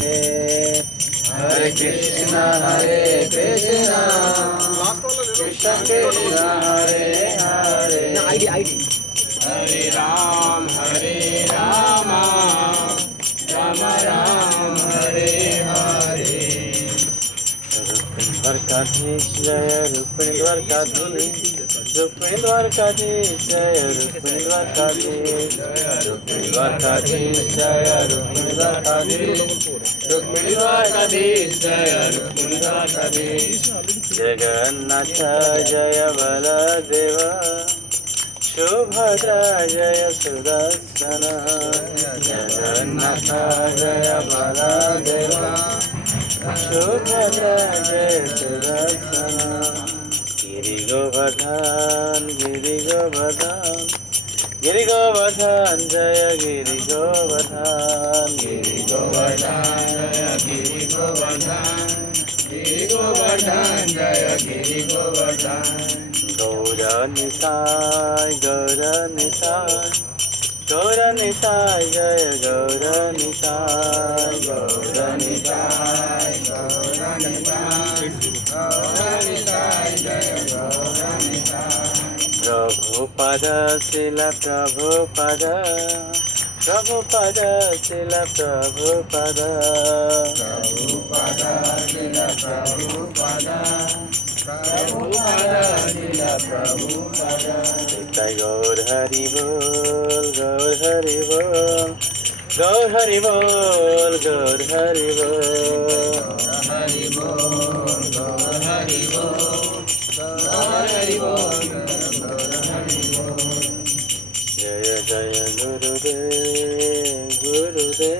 Hare Krishna Krishna Krishna Hare Hare Hare Rama Rama Ram Hare Hare Rukmini Dwarkadhish Jaya Rukmini Dwarkadhish Rukmini Dwarkadhish Jaya Rukmini Dwarkadhish Rukmini Dwarkadhish Jaya Rukmini Dwarkadhish Rukmini Dwarkadhish Jaya Rukmini Dwarkadhish Jagannatha Jaya Baladeva Subhadra Jaya Sudarsana Jagannatha Jaya Baladeva Subhadra Jaya Sudarsana Giri Govardhan Giri Govardhan Giri Govardhan Jaya Giri Govardhan Giri Govardhan Jaya Giri Govardhan Giri Govardhan Jaya Giri Govardhan Gaura Nitai Gaura Nitai Gaura Nitai Jaya Gaura Nitai Gaura Nitai Gaura Nitai Gaura Nitai Jaya Gaura Nitai Prabhupada Srila Prabhupada Prabhupada Srila Prabhupada Prabhupada Srila Prabhupada Prabhupada Srila Prabhupada Nitai Gaur Hari Bol Gaur Hari Bol Gaur Hari Bol Gaur Hari Bol Gaur Hari Bol Gaur Hari Bol Gaur Hari Bol Jaya Jaya Gurudev Gurudev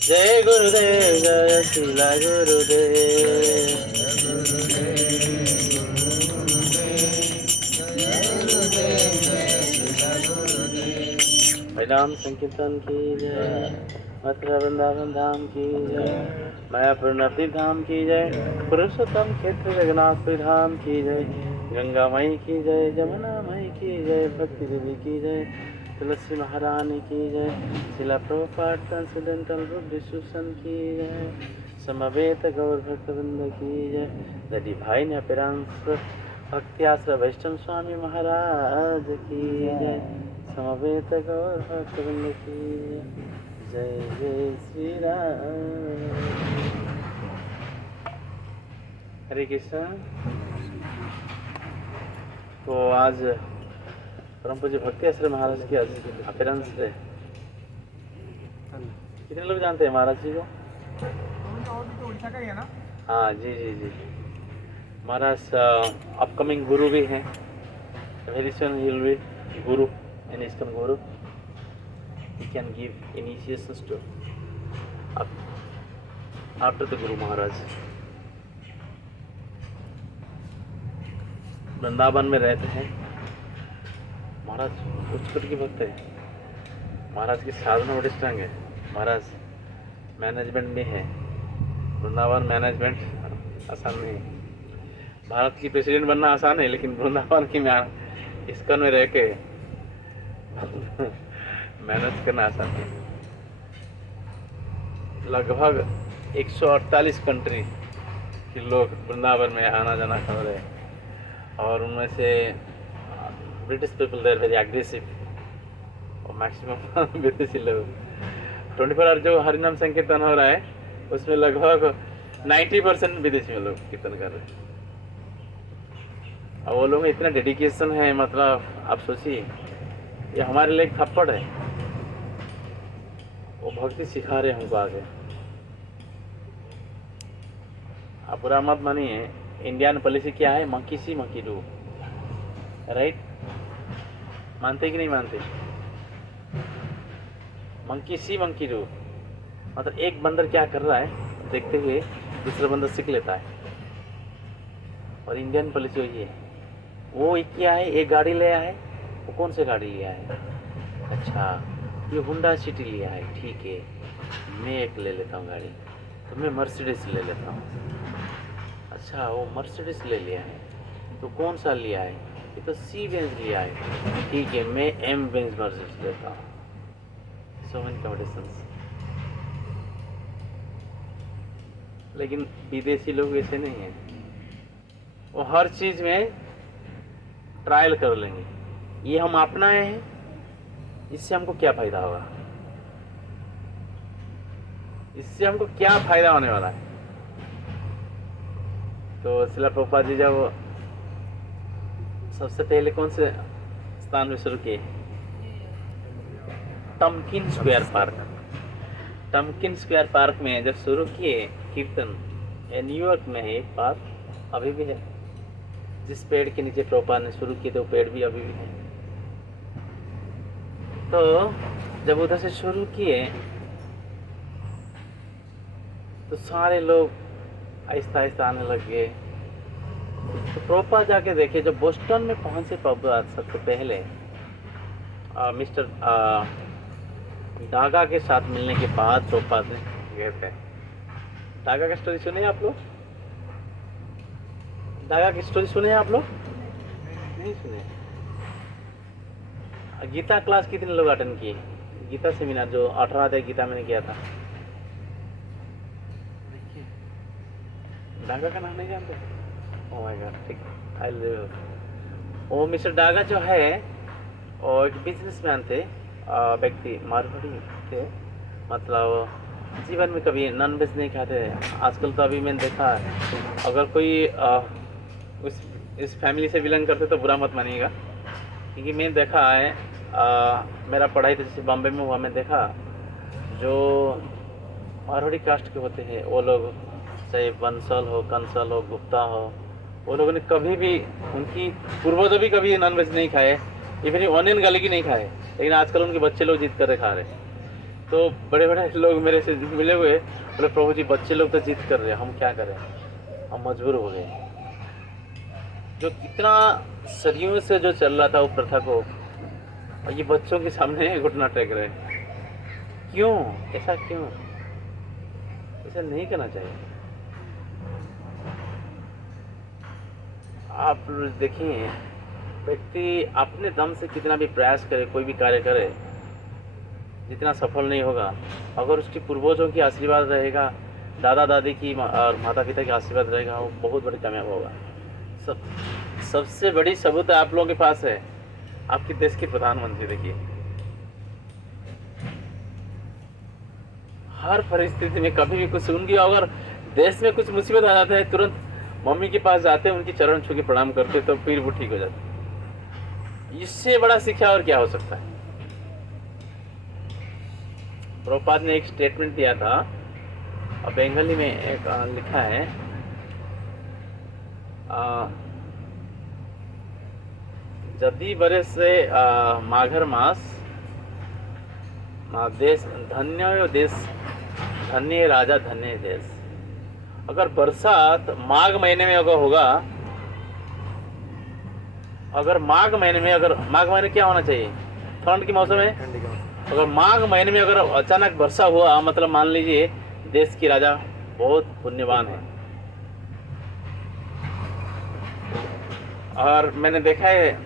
Jai Gurudev Jaya Srila Gurudev नाम संकीर्तन की जय मथुरा वृंदावन धाम की जय मायापुर नवदीप धाम की जय पुरुषोत्तम क्षेत्र जगन्नाथपुरी धाम की जय गंगा मई की जय जमुना मई की जय भक्ति देवी की जय तुलसी महारानी की जय शिला प्रभुपाद ट्रांसेंडेंटल बुक डिस्ट्रीब्यूशन की जय समवेत गौर भक्तवृंद की जय यदि भाई ने अपरांश भक्ति आश्रय वैष्णव स्वामी महाराज की जय समवेत गौर भक्तवृंद की जय जय श्री राम हरे कृष्ण। तो आज परम पूज्य भक्ति आश्रय महाराज की आज अपीयरेंस है। कितने लोग जानते हैं महाराज जी को? उड़ीसा का ही है ना? हाँ जी जी जी। महाराज अपकमिंग गुरु भी हैं। Very soon he will be Guru an ISKCON Guru. He can give initiations to after the Guru Maharaj. Vrindavan में रहते हैं महाराज, उच्चकोट की भक्त है महाराज की साधना बड़ी स्ट्रांग है। महाराज मैनेजमेंट में है, वृंदावन मैनेजमेंट आसान नहीं है। भारत की प्रेसिडेंट बनना आसान है, लेकिन वृंदावन की ISKCON में रह के मेहनत करना आसान है। लगभग 148 कंट्री के लोग वृंदावन में आना जाना कर रहे हैं, और उनमें से ब्रिटिश पीपल देर वेरी एग्रेसिव और मैक्सिमम विदेशी लोग। 24 आवर जो हरिनाम संकीर्तन हो रहा है उसमें लगभग 90% विदेशी में लोग कीर्तन कर रहे हैं। और वो लोग में इतना डेडिकेशन है, मतलब आप सोचिए ये हमारे लिए एक थप्पड़ है। वो भक्ति सिखा रहे हैं हमको आगे। आप बुरा मत मानिए, इंडियन पॉलिसी क्या है? Monkey C monkey do, right? मानते कि नहीं मानते? मंकी सी मंकी डू मतलब एक बंदर क्या कर रहा है देखते हुए दूसरा बंदर सीख लेता है। और इंडियन पॉलिसी वही है। वो क्या है, एक गाड़ी ले आया है, वो कौन सी गाड़ी लिया है? अच्छा ये होंडा सिटी लिया है, ठीक है मैं एक ले लेता हूँ गाड़ी, तो मैं मर्सिडीज ले लेता हूँ। अच्छा वो मर्सिडीज ले लिया है, तो कौन सा लिया है? ये तो सी बेंज लिया है, ठीक है मैं एम बेंज मर्सिडीज लेता हूँ। So many competitions. लेकिन विदेशी लोग ऐसे नहीं हैं, वो हर चीज़ में ट्रायल कर लेंगे। ये हम अपनाए हैं, इससे हमको क्या फ़ायदा होगा, इससे हमको क्या फ़ायदा होने वाला है। तो श्रील प्रभुपाद जी जब सबसे पहले कौन से स्थान में शुरू किए? टम्किन स्क्वायर पार्क। टम्किन स्क्वायर पार्क में जब शुरू किए कीर्तन, न्यूयॉर्क में है एक पार्क, अभी भी है। जिस पेड़ के नीचे प्रभुपाद ने शुरू किए थे वो पेड़ भी अभी भी है। तो जब उधर से शुरू किए तो सारे लोग आहिस्ता आहिस्ता आने लग गए। तो प्रभुपाद जाके देखे, जब बोस्टन में पहुंचे प्रभुपाद सबसे पहले मिस्टर डागा के साथ मिलने के बाद प्रभुपाद ने गए थे। डागा की स्टोरी सुने आप लोग? डागा की स्टोरी सुने आप लोग? नहीं सुने। गीता क्लास कितने लोग अटेंड किए? गीता सेमिनार जो 18 अध्याय गीता मैंने किया था। डागा का नाम नहीं जानते? ओह माय गॉड, ठीक है, आई विल। वो मिस्टर डागा जो है वो एक बिजनेसमैन थे, व्यक्ति मारवाड़ी थे। मतलब जीवन में कभी नॉन वेज नहीं खाते। आजकल तो अभी मैंने देखा है, अगर कोई इस फैमिली से बिलोंग करते तो बुरा मत मानिएगा, क्योंकि मैंने देखा है, मेरा पढ़ाई तो जैसे बॉम्बे में हुआ, मैं देखा जो मारवाड़ी कास्ट के होते हैं वो लोग, चाहे बंसल हो, कंसल हो, गुप्ता हो, वो लोगों ने कभी भी, उनकी पूर्वजों भी कभी नॉन वेज नहीं खाए, इवन ऑनियन गार्लिक ही नहीं खाए। लेकिन आजकल उनके बच्चे लोग जीत कर खा रहे। तो बड़े बड़े लोग मेरे से मिले हुए बोले, प्रभु जी बच्चे लोग तो जीत कर रहे, हम क्या करें, हम मजबूर हो गए। जो कितना सदियों से जो चल रहा था वो प्रथा को, और ये बच्चों के सामने घुटना टेक रहे। क्यों ऐसा, क्यों ऐसा नहीं करना चाहिए। आप देखिए, व्यक्ति अपने दम से कितना भी प्रयास करे, कोई भी कार्य करे, जितना सफल नहीं होगा, अगर उसकी पूर्वजों की आशीर्वाद रहेगा, दादा दादी की और माता पिता की आशीर्वाद रहेगा, वो बहुत बड़ी कामयाब होगा। सबसे बड़ी सबूत आप लोगों के पास है, आपके देश के प्रधानमंत्री। देखिए, हर परिस्थिति में कभी भी कुछ, उनकी अगर देश में कुछ मुसीबत आ जाता है, तुरंत मम्मी के पास जाते हैं, उनकी चरण छू के प्रणाम करते, तो फिर वो ठीक हो जाते। इससे बड़ा शिक्षा और क्या हो सकता है। प्रभुपाद ने एक स्टेटमेंट दिया था, और बंगाली में एक लिखा है, जदि बरे से माघर मास देश धन्य, देश धन्य, राजा धन्य देश। अगर बरसात माघ महीने में अगर होगा, अगर माघ महीने में, अगर माघ महीने क्या होना चाहिए, ठंड के मौसम में, अगर माघ महीने में अगर अचानक वर्षा हुआ, मतलब मान लीजिए देश की राजा बहुत पुण्यवान है। और मैंने देखा है,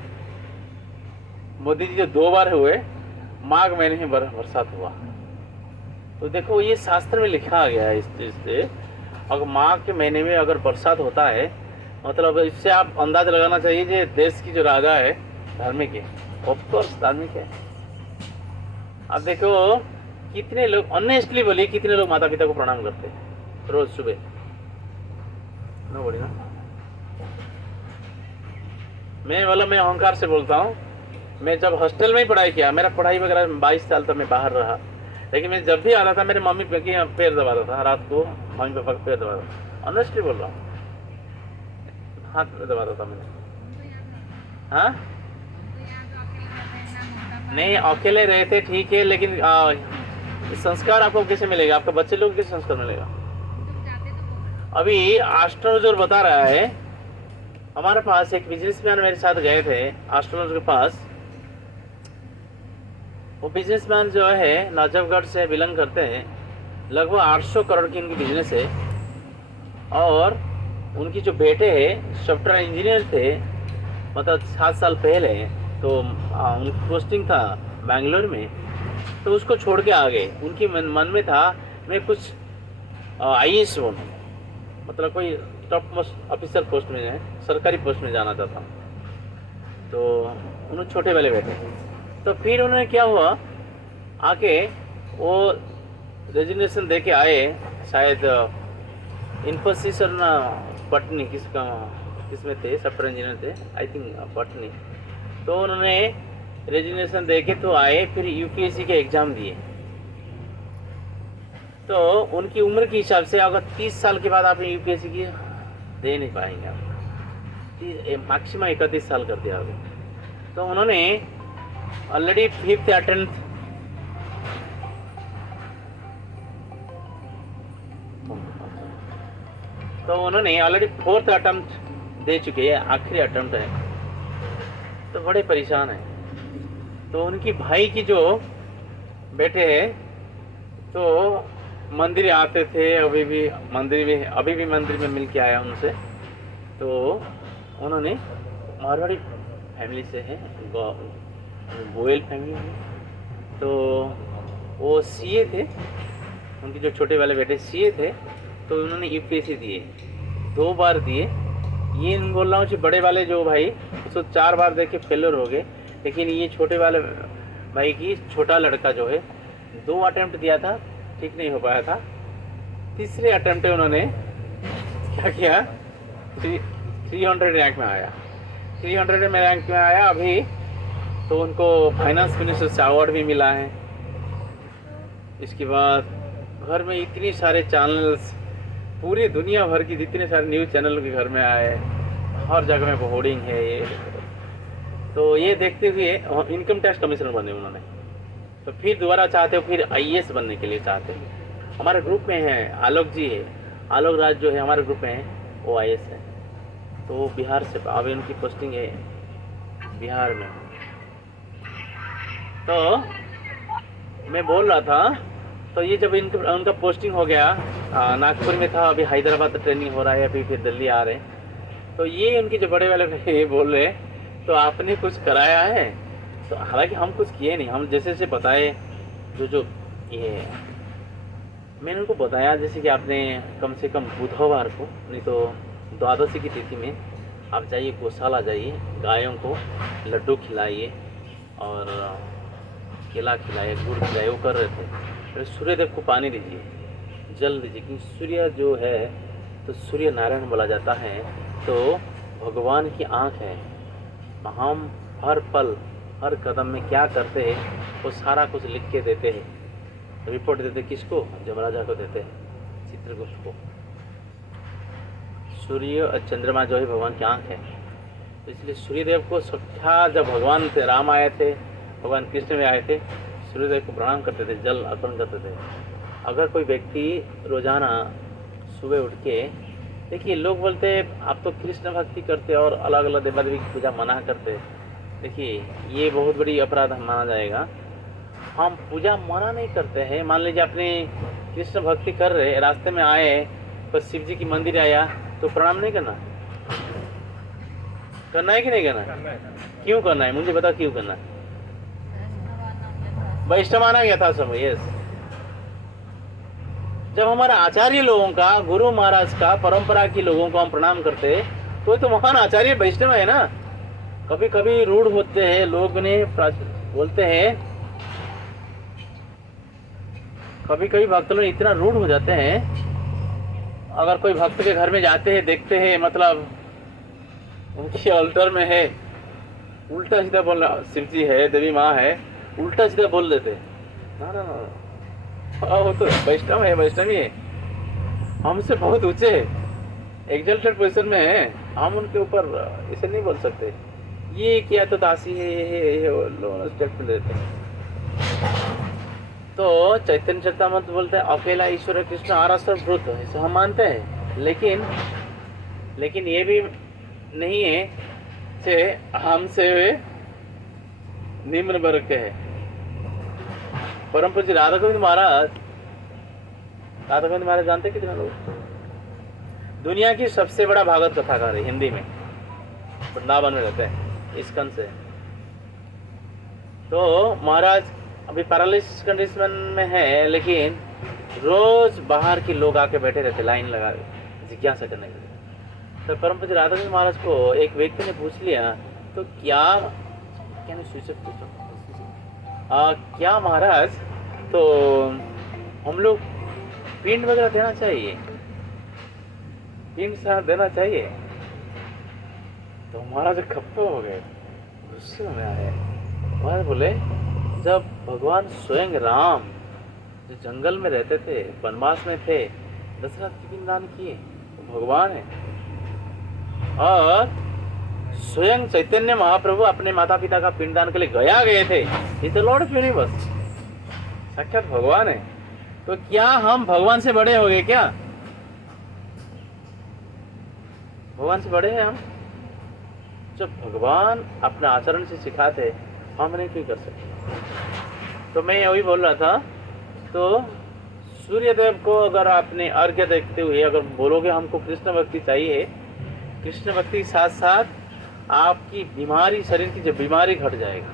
मोदी जी जो 2 बार हुए, माघ महीने में बरसात हुआ। तो देखो, ये शास्त्र में लिखा गया है इस चीज से, अगर माघ के महीने में अगर बरसात होता है, मतलब इससे आप अंदाज लगाना चाहिए कि देश की जो राजा है धार्मिक है, ऑफकोर्स धार्मिक है। अब देखो कितने लोग, ऑनेस्टली बोलिए, कितने लोग माता पिता को प्रणाम करते हैं रोज सुबह? ना बोली ना, मैं अहंकार से बोलता हूँ। मैं जब हॉस्टल में ही पढ़ाई किया, मेरा पढ़ाई वगैरह 22 साल तक मैं बाहर रहा, लेकिन मैं जब भी आता था मेरे मम्मी पापा के पैर दबाता था, रात को मम्मी पापा का पैर दबाता था। ऑनेस्टली बोल रहा हूँ, हाथ पे दबाता था मैंने। हाँ, नहीं अकेले रहे थे, ठीक है, लेकिन संस्कार आपको कैसे मिलेगा, आपका बच्चे लोग कैसे संस्कार मिलेगा? अभी एस्ट्रोलॉजर बता रहा है, हमारे पास एक बिजनेसमैन मेरे साथ गए थे एस्ट्रोलॉजर के पास। वो बिजनेसमैन जो है नजफगढ़ से बिलोंग करते हैं, लगभग 800 करोड़ की उनकी बिजनेस है, और उनकी जो बेटे हैं सॉफ्टवेयर इंजीनियर थे, मतलब 7 साल पहले, तो उनकी पोस्टिंग था बेंगलोर में, तो उसको छोड़ के आ गए। उनकी मन में था मैं कुछ IAS बनूँ, मतलब कोई टॉप मोस्ट ऑफिसर पोस्ट में है, सरकारी पोस्ट में जाना चाहता हूँ, तो उन्होंने छोटे वाले बैठे। तो फिर उन्होंने क्या हुआ, आके वो रेजिग्नेशन दे के आए, शायद इन्फोसिस और ना पटनी किस में थे, सॉफ्टवेयर इंजीनियर थे आई थिंक, पटनी। तो उन्होंने रेजिग्नेशन दे के तो आए, फिर यूपीएससी के एग्ज़ाम दिए। तो उनकी उम्र के हिसाब से अगर 30 साल के बाद आप यूपीएससी की दे नहीं पाएंगे आप, मैक्सिमम 31 साल कर दिया अभी। तो उन्होंने ऑलरेडी 5th अटेम्प्ट तो उन्होंने ऑलरेडी 4th अटेम्प्ट दे चुके हैं, आखिरी अटेम्प्ट है, तो बड़े परेशान हैं। तो उनकी भाई की जो बेटे हैं, तो मंदिर आते थे, अभी भी मंदिर में मिल के आया उनसे। तो उन्होंने मारवाड़ी फैमिली से है, गोयल फैमिली है, तो वो सीए थे, उनके जो छोटे वाले बेटे सीए थे। तो उन्होंने यूपीएससी दिए, 2 बार दिए। ये बोल रहा हूँ कि बड़े वाले जो भाई उसको 4 बार दे के फेलर हो गए, लेकिन ये छोटे वाले भाई की छोटा लड़का जो है 2 अटेम्प्ट दिया था, ठीक नहीं हो पाया था। तीसरे अटेम्प्ट में उन्होंने क्या किया, 300 रैंक में आया, 300 में रैंक में आया अभी। तो उनको फाइनेंस मिनिस्टर से अवार्ड भी मिला है। इसके बाद घर में इतनी सारे चैनल्स, पूरी दुनिया भर की जितने सारे न्यूज़ चैनल के घर में आए, हर जगह में होर्डिंग है ये। तो ये देखते हुए इनकम टैक्स कमिश्नर बने उन्होंने। तो फिर दोबारा चाहते हो, फिर आईएएस बनने के लिए चाहते हैं। हमारे ग्रुप में है आलोक जी है, आलोक राज जो है हमारे ग्रुप में है, वो आईएएस है। तो वो बिहार से, अभी उनकी पोस्टिंग है बिहार में। तो मैं बोल रहा था, तो ये जब उनका पोस्टिंग हो गया, नागपुर में था, अभी हैदराबाद ट्रेनिंग हो रहा है, अभी फिर दिल्ली आ रहे हैं। तो ये उनके जो बड़े वाले ये बोल रहे, तो आपने कुछ कराया है? तो हालांकि हम कुछ किए नहीं, हम जैसे जैसे बताए जो ये मैंने उनको बताया, जैसे कि आपने कम से कम बुधवार को, नहीं तो द्वादशी की तिथि में आप जाइए, गौशाला जाइए, गायों को लड्डू खिलाइए और केला खिलाइए, गुड़ खिलाइए, वो कर रहे थे। फिर सूर्यदेव को पानी दीजिए, जल दीजिए, क्योंकि सूर्य जो है तो सूर्य नारायण बोला जाता है, तो भगवान की आँख है। हम हर पल हर कदम में क्या करते हैं वो सारा कुछ लिख के देते हैं, रिपोर्ट देते किसको, जमराजा को देते हैं, चित्रगुप्त को। सूर्य और चंद्रमा जो है भगवान की आँख है, तो इसलिए सूर्यदेव को साक्षात जब भगवान थे, राम आए थे, भगवान कृष्ण में आए थे, सूर्यदेव को प्रणाम करते थे, जल अर्पण करते थे। अगर कोई व्यक्ति रोजाना सुबह उठ के, देखिए लोग बोलते हैं आप तो कृष्ण भक्ति करते और अलग अलग देवी देवी की पूजा मना करते, देखिए ये बहुत बड़ी अपराध माना जाएगा। हम पूजा मना नहीं करते हैं। मान लीजिए आपने कृष्ण भक्ति कर रहे, रास्ते में आए पर शिव जी की मंदिर आया, तो प्रणाम नहीं करना, करना है कि नहीं करना? क्यों करना है, मुझे बता क्यों करना है? वैष्णव माना गया था सब, यस। जब हमारा आचार्य लोगों का, गुरु महाराज का, परंपरा के लोगों को हम प्रणाम करते, तो महान आचार्य वैष्णव है ना। कभी कभी रूढ़ होते हैं लोग, ने बोलते हैं, कभी कभी भक्त लोग इतना रूढ़ हो जाते हैं, अगर कोई भक्त के घर में जाते हैं, देखते हैं, मतलब उनके अल्टर में है, उल्टा सीधा बोल रहा, शिव जी है, देवी माँ है, उल्टा सीधा बोल देते। ना ना ना, वो तो वैष्णव है, वैष्णवी है, हमसे बहुत ऊंचे एग्जल्टेड पोजीशन में है, हम उनके ऊपर इसे नहीं बोल सकते। ये क्या तो दासी है, ये लोग रिस्पेक्ट देते हैं। तो चैतन्य चरितामृत बोलते हैं अकेला ईश्वर कृष्ण आरासर भूत, इसे हम मानते हैं, लेकिन ये भी नहीं है से हमसे निम्न वर्ग के है। परम पूज्य राधा गोविंद महाराज जानते कितने लोग? दुनिया की सबसे बड़ा भागवत कथाकार है, हिंदी में, वृंदावन में रहते हैं, इस्कन से। तो महाराज अभी पैरालिसिस कंडीशन में है, लेकिन रोज बाहर के लोग आके बैठे रहते, लाइन लगा जिज्ञासा करने के लिए। तो परम पूज्य राधाकृष्ण महाराज को एक व्यक्ति ने पूछ लिया, तो क्या क्या महाराज, तो हम लोग पिंड वगैरह देना चाहिए, पिंड साथ देना चाहिए? तो महाराज खप्पे हो गए, गुस्से में आए। महाराज बोले, जब भगवान स्वयं राम जो जंगल में रहते थे, वनवास में थे, दशरथ की पिंडदान किए, तो भगवान है। और स्वयं चैतन्य महाप्रभु अपने माता पिता का पिंडदान के लिए गया गए थे, ये तो लॉर्ड क्यों नहीं, बस साक्षात भगवान है। तो क्या हम भगवान से बड़े हो गए क्या? भगवान से बड़े हैं हम? जब भगवान अपने आचरण से सिखाते, हम नहीं क्यों कर सकते? तो मैं यही बोल रहा था, तो सूर्यदेव को अगर आपने अर्घ्य देखते हुए अगर बोलोगे हमको कृष्ण भक्ति चाहिए, कृष्ण भक्ति के साथ साथ आपकी बीमारी, शरीर की जो बीमारी घट जाएगा,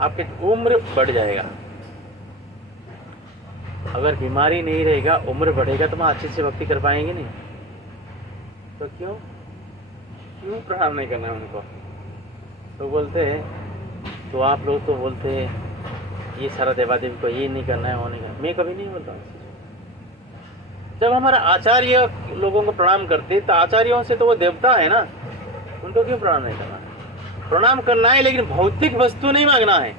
आपकी उम्र बढ़ जाएगा। अगर बीमारी नहीं रहेगा, उम्र बढ़ेगा, तो हम अच्छे से भक्ति कर पाएंगे नहीं। तो क्यों प्रणाम नहीं करना है उनको? तो बोलते हैं, तो आप लोग तो बोलते हैं ये सारा देवादेवी को ये नहीं करना है, वो नहीं करना। मैं कभी नहीं बोलता। जब हमारा आचार्य लोगों को प्रणाम करते, तो आचार्यों से तो वो देवता है ना, उनको क्यों प्रणाम नहीं करना है? प्रणाम करना है, लेकिन भौतिक वस्तु नहीं मांगना है।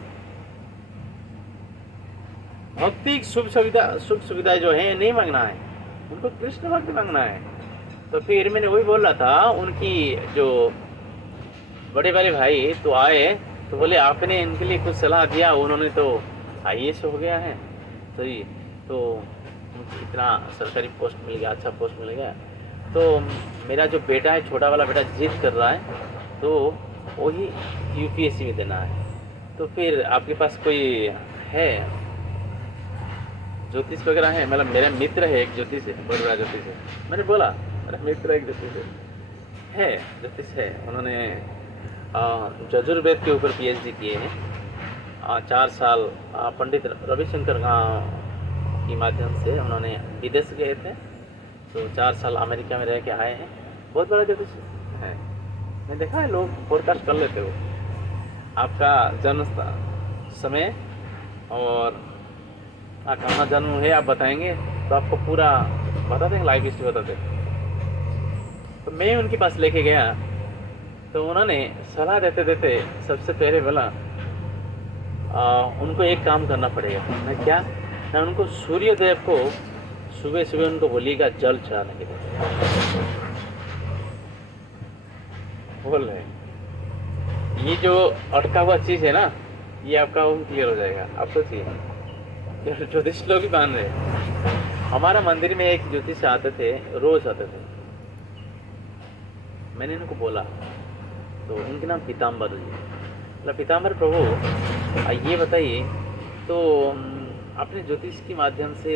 भौतिक सुख सुविधा जो है नहीं मांगना है, उनको कृष्ण भक्ति मांगना है। तो फिर मैंने वही बोल रहा था, उनकी जो बड़े वाले भाई तो आए, तो बोले आपने इनके लिए कुछ सलाह दिया, उन्होंने तो IAS हो गया है, तो इतना सरकारी पोस्ट मिल गया, अच्छा पोस्ट मिल गया। तो मेरा जो बेटा है, छोटा वाला बेटा जिद कर रहा है, तो वही UPSC में देना है। तो फिर आपके पास कोई है ज्योतिष वगैरह है? मतलब मेरा मित्र है एक ज्योतिष है, बहुत बड़ा ज्योतिष है। मैंने बोला मेरा मित्र एक ज्योतिष है, ज्योतिष है। उन्होंने यजुर्वेद के ऊपर PhD किए हैं। 4 साल पंडित रविशंकर के माध्यम से उन्होंने विदेश गए थे, तो 4 साल अमेरिका में रह के आए हैं। बहुत बड़ा ज्योतिष है, मैं देखा है, लोग फोरकास्ट कर लेते हो आपका जन्म समय और कहाँ जन्म है आप बताएंगे, तो आपको पूरा बता देंगे, लाइफ हिस्ट्री बता देंगे। तो मैं उनके पास लेके गया, तो उन्होंने सलाह देते देते सबसे पहले बोला उनको एक काम करना पड़ेगा। मैं क्या? ना उनको सूर्यदेव को सुबह सुबह उनको बोलिएगा जल चढ़ाने के लिए। बोल रहे ये जो अटका हुआ चीज़ है ना, ये आपका क्लियर हो जाएगा। आप सोचिए, ज्योतिष लोग भी मान रहे हैं। हमारा मंदिर में एक ज्योतिष आते थे, रोज आते थे। मैंने इनको बोला, तो उनके नाम पीताम्बर जी। मतलब पीताम्बर प्रभु ये बताइए, तो अपने ज्योतिष के माध्यम से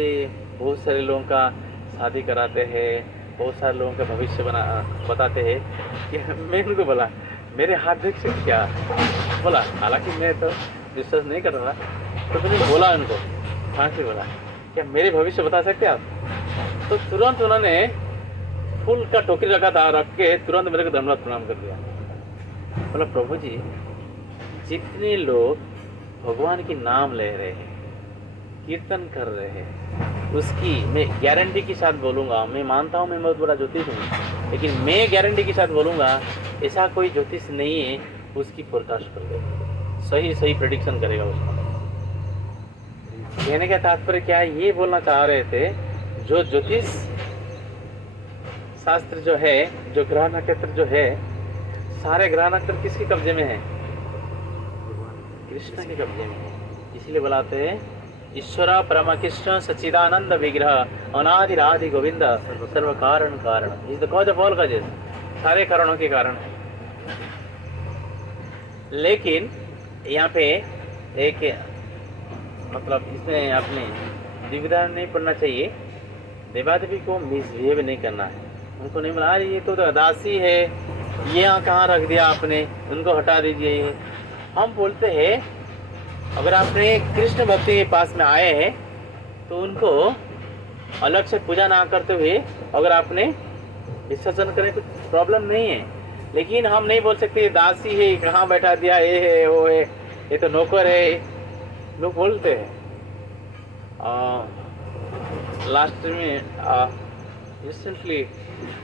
बहुत सारे लोगों का शादी कराते हैं, बहुत सारे लोगों का भविष्य बताते हैं कि मैं उनको बोला मेरे हाथ देख सकते क्या? बोला हालांकि मैं तो विश्वास नहीं कर रहा, तो मैंने बोला उनको, हाँ से बोला क्या मेरे भविष्य बता सकते आप? तो तुरंत उन्होंने फूल का टोकरी रखा था, रख के तुरंत मेरे को धन्यवाद प्रणाम कर दिया। बोला प्रभु जी, जितने लोग भगवान के नाम ले रहे हैं, कीर्तन कर रहे हैं, उसकी मैं गारंटी के साथ बोलूँगा, मैं मानता हूँ मैं बहुत बड़ा ज्योतिष हूँ, लेकिन मैं गारंटी के साथ बोलूँगा ऐसा कोई ज्योतिष नहीं है उसकी फोरकास्ट कर देगा, सही प्रेडिक्शन करेगा उसका। कहने का तात्पर्य क्या है, ये बोलना चाह रहे थे, जो ज्योतिष शास्त्र जो है, जो ग्रह नक्षत्र जो है, सारे ग्रह नक्षत्र किसके कब्जे में है? कृष्ण के कब्जे में है। इसलिए बुलाते हैं ईश्वर परम कृष्ण सच्चिदानंद विग्रह अनादिरादि गोविंद सर्व कारण कारण। Is the cause of all causes, सारे कारणों के कारण। लेकिन यहाँ पे एक मतलब इसमें आपने विधान नहीं पढ़ना चाहिए, देवादेवी को मिसबिहेव नहीं करना है। उनको नहीं बोला अरे ये तो दासी है, ये यहाँ कहाँ रख दिया आपने, उनको हटा दीजिए। हम बोलते हैं अगर आपने कृष्ण भक्ति के पास में आए हैं तो उनको अलग से पूजा ना करते हुए अगर आपने विसर्जन करें तो प्रॉब्लम नहीं है। लेकिन हम नहीं बोल सकते ये दासी है, कहाँ बैठा दिया, ये है वो है, ये तो नौकर है, लोग बोलते हैं। लास्ट में रिसेंटली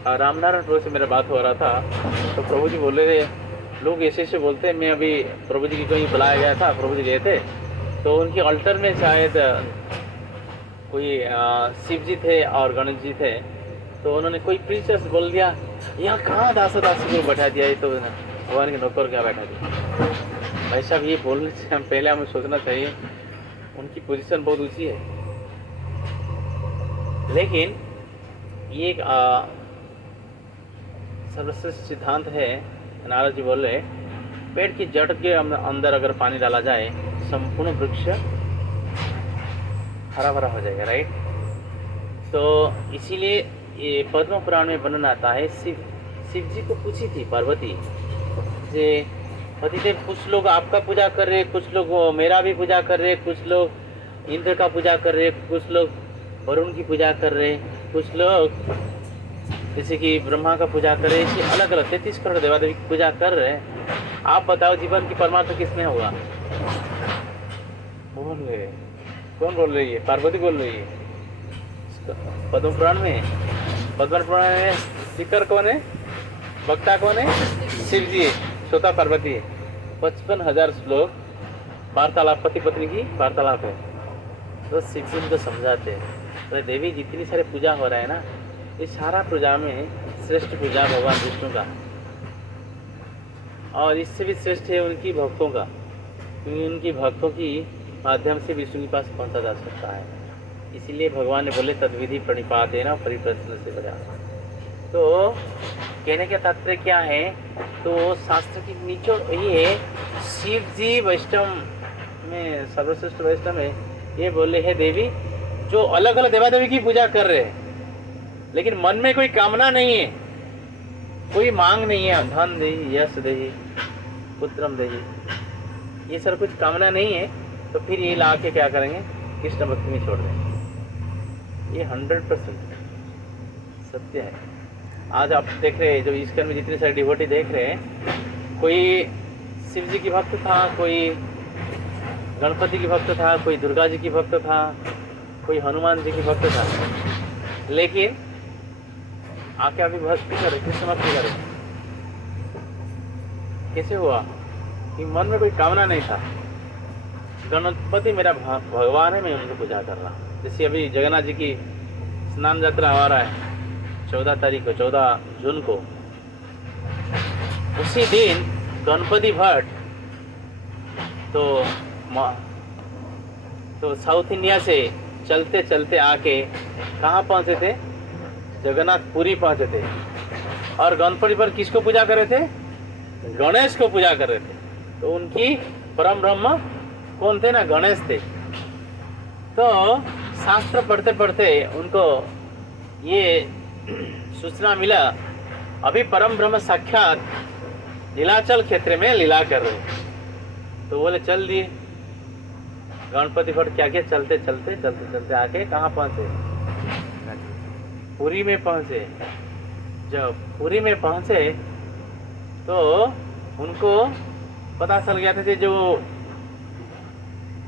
रामनारायण प्रभु से मेरा बात हो रहा था, तो प्रभु जी बोले थे लोग ऐसे ऐसे बोलते हैं। मैं अभी प्रभु जी की कहीं बुलाया गया था, प्रभु जी गए थे, तो उनकी अल्टर में शायद कोई शिव जी थे और गणेश जी थे, तो उन्होंने कोई प्रीचर्स बोल दिया यहाँ कहाँ दासा दासी को बैठा दिया, ये तो भगवान के नौकर क्या बैठा दिया। भाई साहब ये बोलने से हम पहले हमें सोचना चाहिए, उनकी पोजीशन बहुत ऊंची है। लेकिन ये एक सर्वश्रेष्ठ सिद्धांत है। नारद जी बोल रहे पेड़ की जड़ के अंदर अगर पानी डाला जाए संपूर्ण वृक्ष हरा भरा हो जाएगा, राइट। तो इसीलिए ये पद्म पुराण में वर्णन आता है, शिव जी को पूछी थी पार्वती जे पतिदेव कुछ लोग आपका पूजा कर रहे, कुछ लोग मेरा भी पूजा कर रहे, कुछ लोग इंद्र का पूजा कर रहे, कुछ लोग वरुण की पूजा कर रहे, कुछ लोग जैसे कि ब्रह्मा का पूजा कर रहे, ऐसे अलग अलग 33 करोड़ देवादेवी की पूजा कर रहे हैं। आप बताओ जीवन की परमात्मा किसमें हुआ? बोल रहे कौन बोल रही है? पार्वती बोल रही है। पद्म पुराण में स्पीकर कौन है, वक्ता कौन है? शिव जी है, श्रोता पार्वती है। 55,000 श्लोक वार्तालाप, पति पत्नी की वार्तालाप है। तो शिव जी उनको समझाते हैं, अरे देवी जितनी सारे पूजा हो रहा है ना, इस सारा पूजा में श्रेष्ठ पूजा भगवान विष्णु का, और इससे भी श्रेष्ठ है उनकी भक्तों का, क्योंकि उनकी भक्तों की माध्यम से विष्णु के पास पहुंचा जा सकता है। इसीलिए भगवान ने बोले तद्विधि प्रणिपाते ना परिप्रश्न से बजा। तो कहने का तात्पर्य क्या है? तो शास्त्र की निचोड़ ये है, शिव जी वैष्णव में सर्वश्रेष्ठ वैष्णव में ये बोले है देवी जो अलग अलग देवा देवी की पूजा कर रहे हैं, लेकिन मन में कोई कामना नहीं है, कोई मांग नहीं है, धन दे, यश दे, पुत्रम दे, ये सब कुछ कामना नहीं है, तो फिर ये ला के क्या करेंगे? कृष्ण भक्ति में छोड़ देंगे। ये 100% सत्य है। आज आप देख रहे हैं जो इस्कॉन में जितने सारे डिवोटी देख रहे हैं, कोई शिव जी की भक्त था, कोई गणपति की भक्त था, कोई दुर्गा जी की भक्त था, कोई हनुमान जी की भक्त था, लेकिन आके अभी भक्ति करे, कृष्ण भक्ति करे। कैसे हुआ? कि मन में कोई कामना नहीं था। गणपति मेरा भगवान है, मैं उनको पूजा कर रहा हूँ। जैसे अभी जगन्नाथ जी की स्नान यात्रा आ रहा है 14 तारीख को, 14 जून को। उसी दिन गणपति भट्ट तो साउथ इंडिया से चलते चलते आके कहाँ पहुँचे थे? जगन्नाथपुरी पहुँचे थे। और गणपति पर किसको पूजा कर रहे थे? गणेश को पूजा कर रहे थे। तो उनकी परम ब्रह्म कौन थे ना? गणेश थे। तो शास्त्र पढ़ते पढ़ते उनको ये सूचना मिला, अभी परम ब्रह्म साक्षात नीलाचल क्षेत्र में लीला कर रहे। तो बोले चल दिए। गणपति भट्ट क्या किया? चलते चलते चलते चलते आके कहाँ पहुँचे? पुरी में पहुँचे। जब पुरी में पहुँचे तो उनको पता चल गया था, जो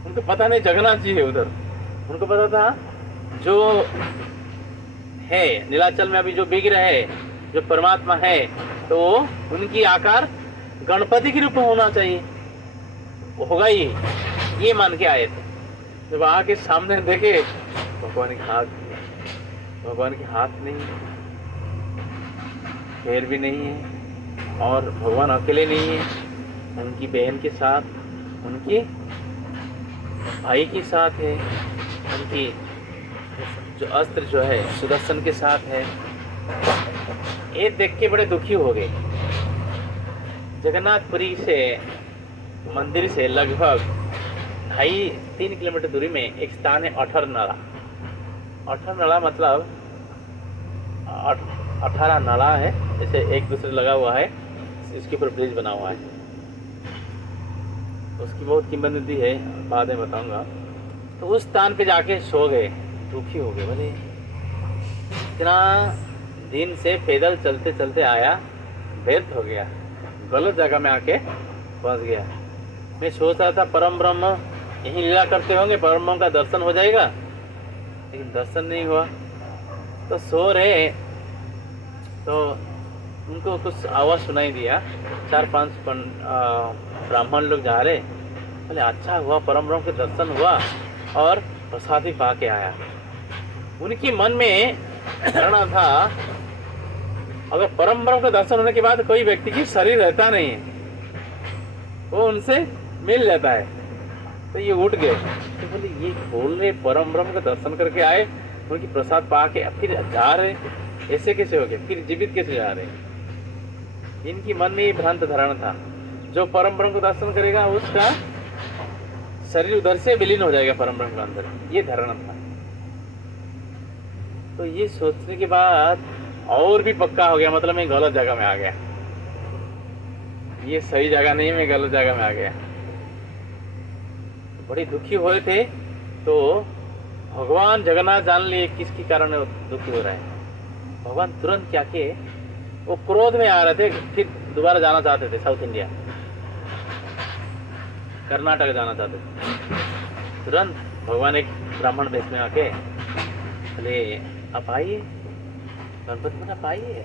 उनको पता नहीं जगन्नाथ जी है उधर, उनको पता था जो है नीलाचल में अभी जो विग्रह है, जो परमात्मा है, तो उनकी आकार गणपति के रूप में होना चाहिए, होगा ही, ये मान के आए थे। जब आके सामने देखे भगवान के हाथ नहीं है, पैर भी नहीं है, और भगवान अकेले नहीं है, उनकी बहन के साथ, उनके भाई के साथ है, उनकी जो अस्त्र जो है सुदर्शन के साथ है। ये देख के बड़े दुखी हो गए। जगन्नाथपुरी से मंदिर से लगभग 2.5-3 किलोमीटर दूरी में एक स्थान है अठरनला। अठरनला मतलब 18 नाला है, जैसे एक दूसरे लगा हुआ है, इसके ऊपर ब्रिज बना हुआ है। उसकी बहुत किंवदंती है, बाद में बताऊंगा। तो उस स्थान पे जाके सो गए, दुखी हो गए। बोले इतना दिन से पैदल चलते चलते आया, व्यर्थ हो गया, गलत जगह में आके फंस गया। मैं सोच रहा था परम ब्रह्म यहीं लीला करते होंगे, परम ब्रह्म का दर्शन हो जाएगा, लेकिन दर्शन नहीं हुआ। तो सो रहे तो उनको कुछ आवाज़ सुनाई दिया, 4-5 ब्राह्मण लोग जा रहे। बोले अच्छा हुआ परम ब्रह्म के दर्शन हुआ और प्रसाद भी पा के आया। उनके मन में धारणा था अगर परम ब्रह्म का दर्शन होने के बाद कोई व्यक्ति की शरीर रहता नहीं है, वो उनसे मिल जाता है। तो ये उठ गए, तो बोले ये बोल रहे परम ब्रह्म का दर्शन करके आए, उनकी प्रसाद पा के फिर जा रहे, ऐसे कैसे हो गए, फिर जीवित कैसे जा रहे। इनकी मन में ये भ्रांत धारणा था जो परम ब्रह्म को दर्शन करेगा उसका शरीर उधर से विलीन हो जाएगा परम ब्रह्म के अंदर, ये धारणा था। तो ये सोचने के बाद और भी पक्का हो गया, मतलब मैं गलत जगह में आ गया, ये सही जगह नहीं, मैं गलत जगह में आ गया। बड़े दुखी हुए थे। तो भगवान जगन्नाथ जान लिए किसके कारण दुखी हो रहा है। भगवान तुरंत क्या किए, वो क्रोध में आ रहे थे, फिर दोबारा जाना चाहते थे साउथ इंडिया, कर्नाटक जाना चाहते थे। तुरंत भगवान एक ब्राह्मण वेश में आके बोले आप आइए, गणपति मन आप आइए,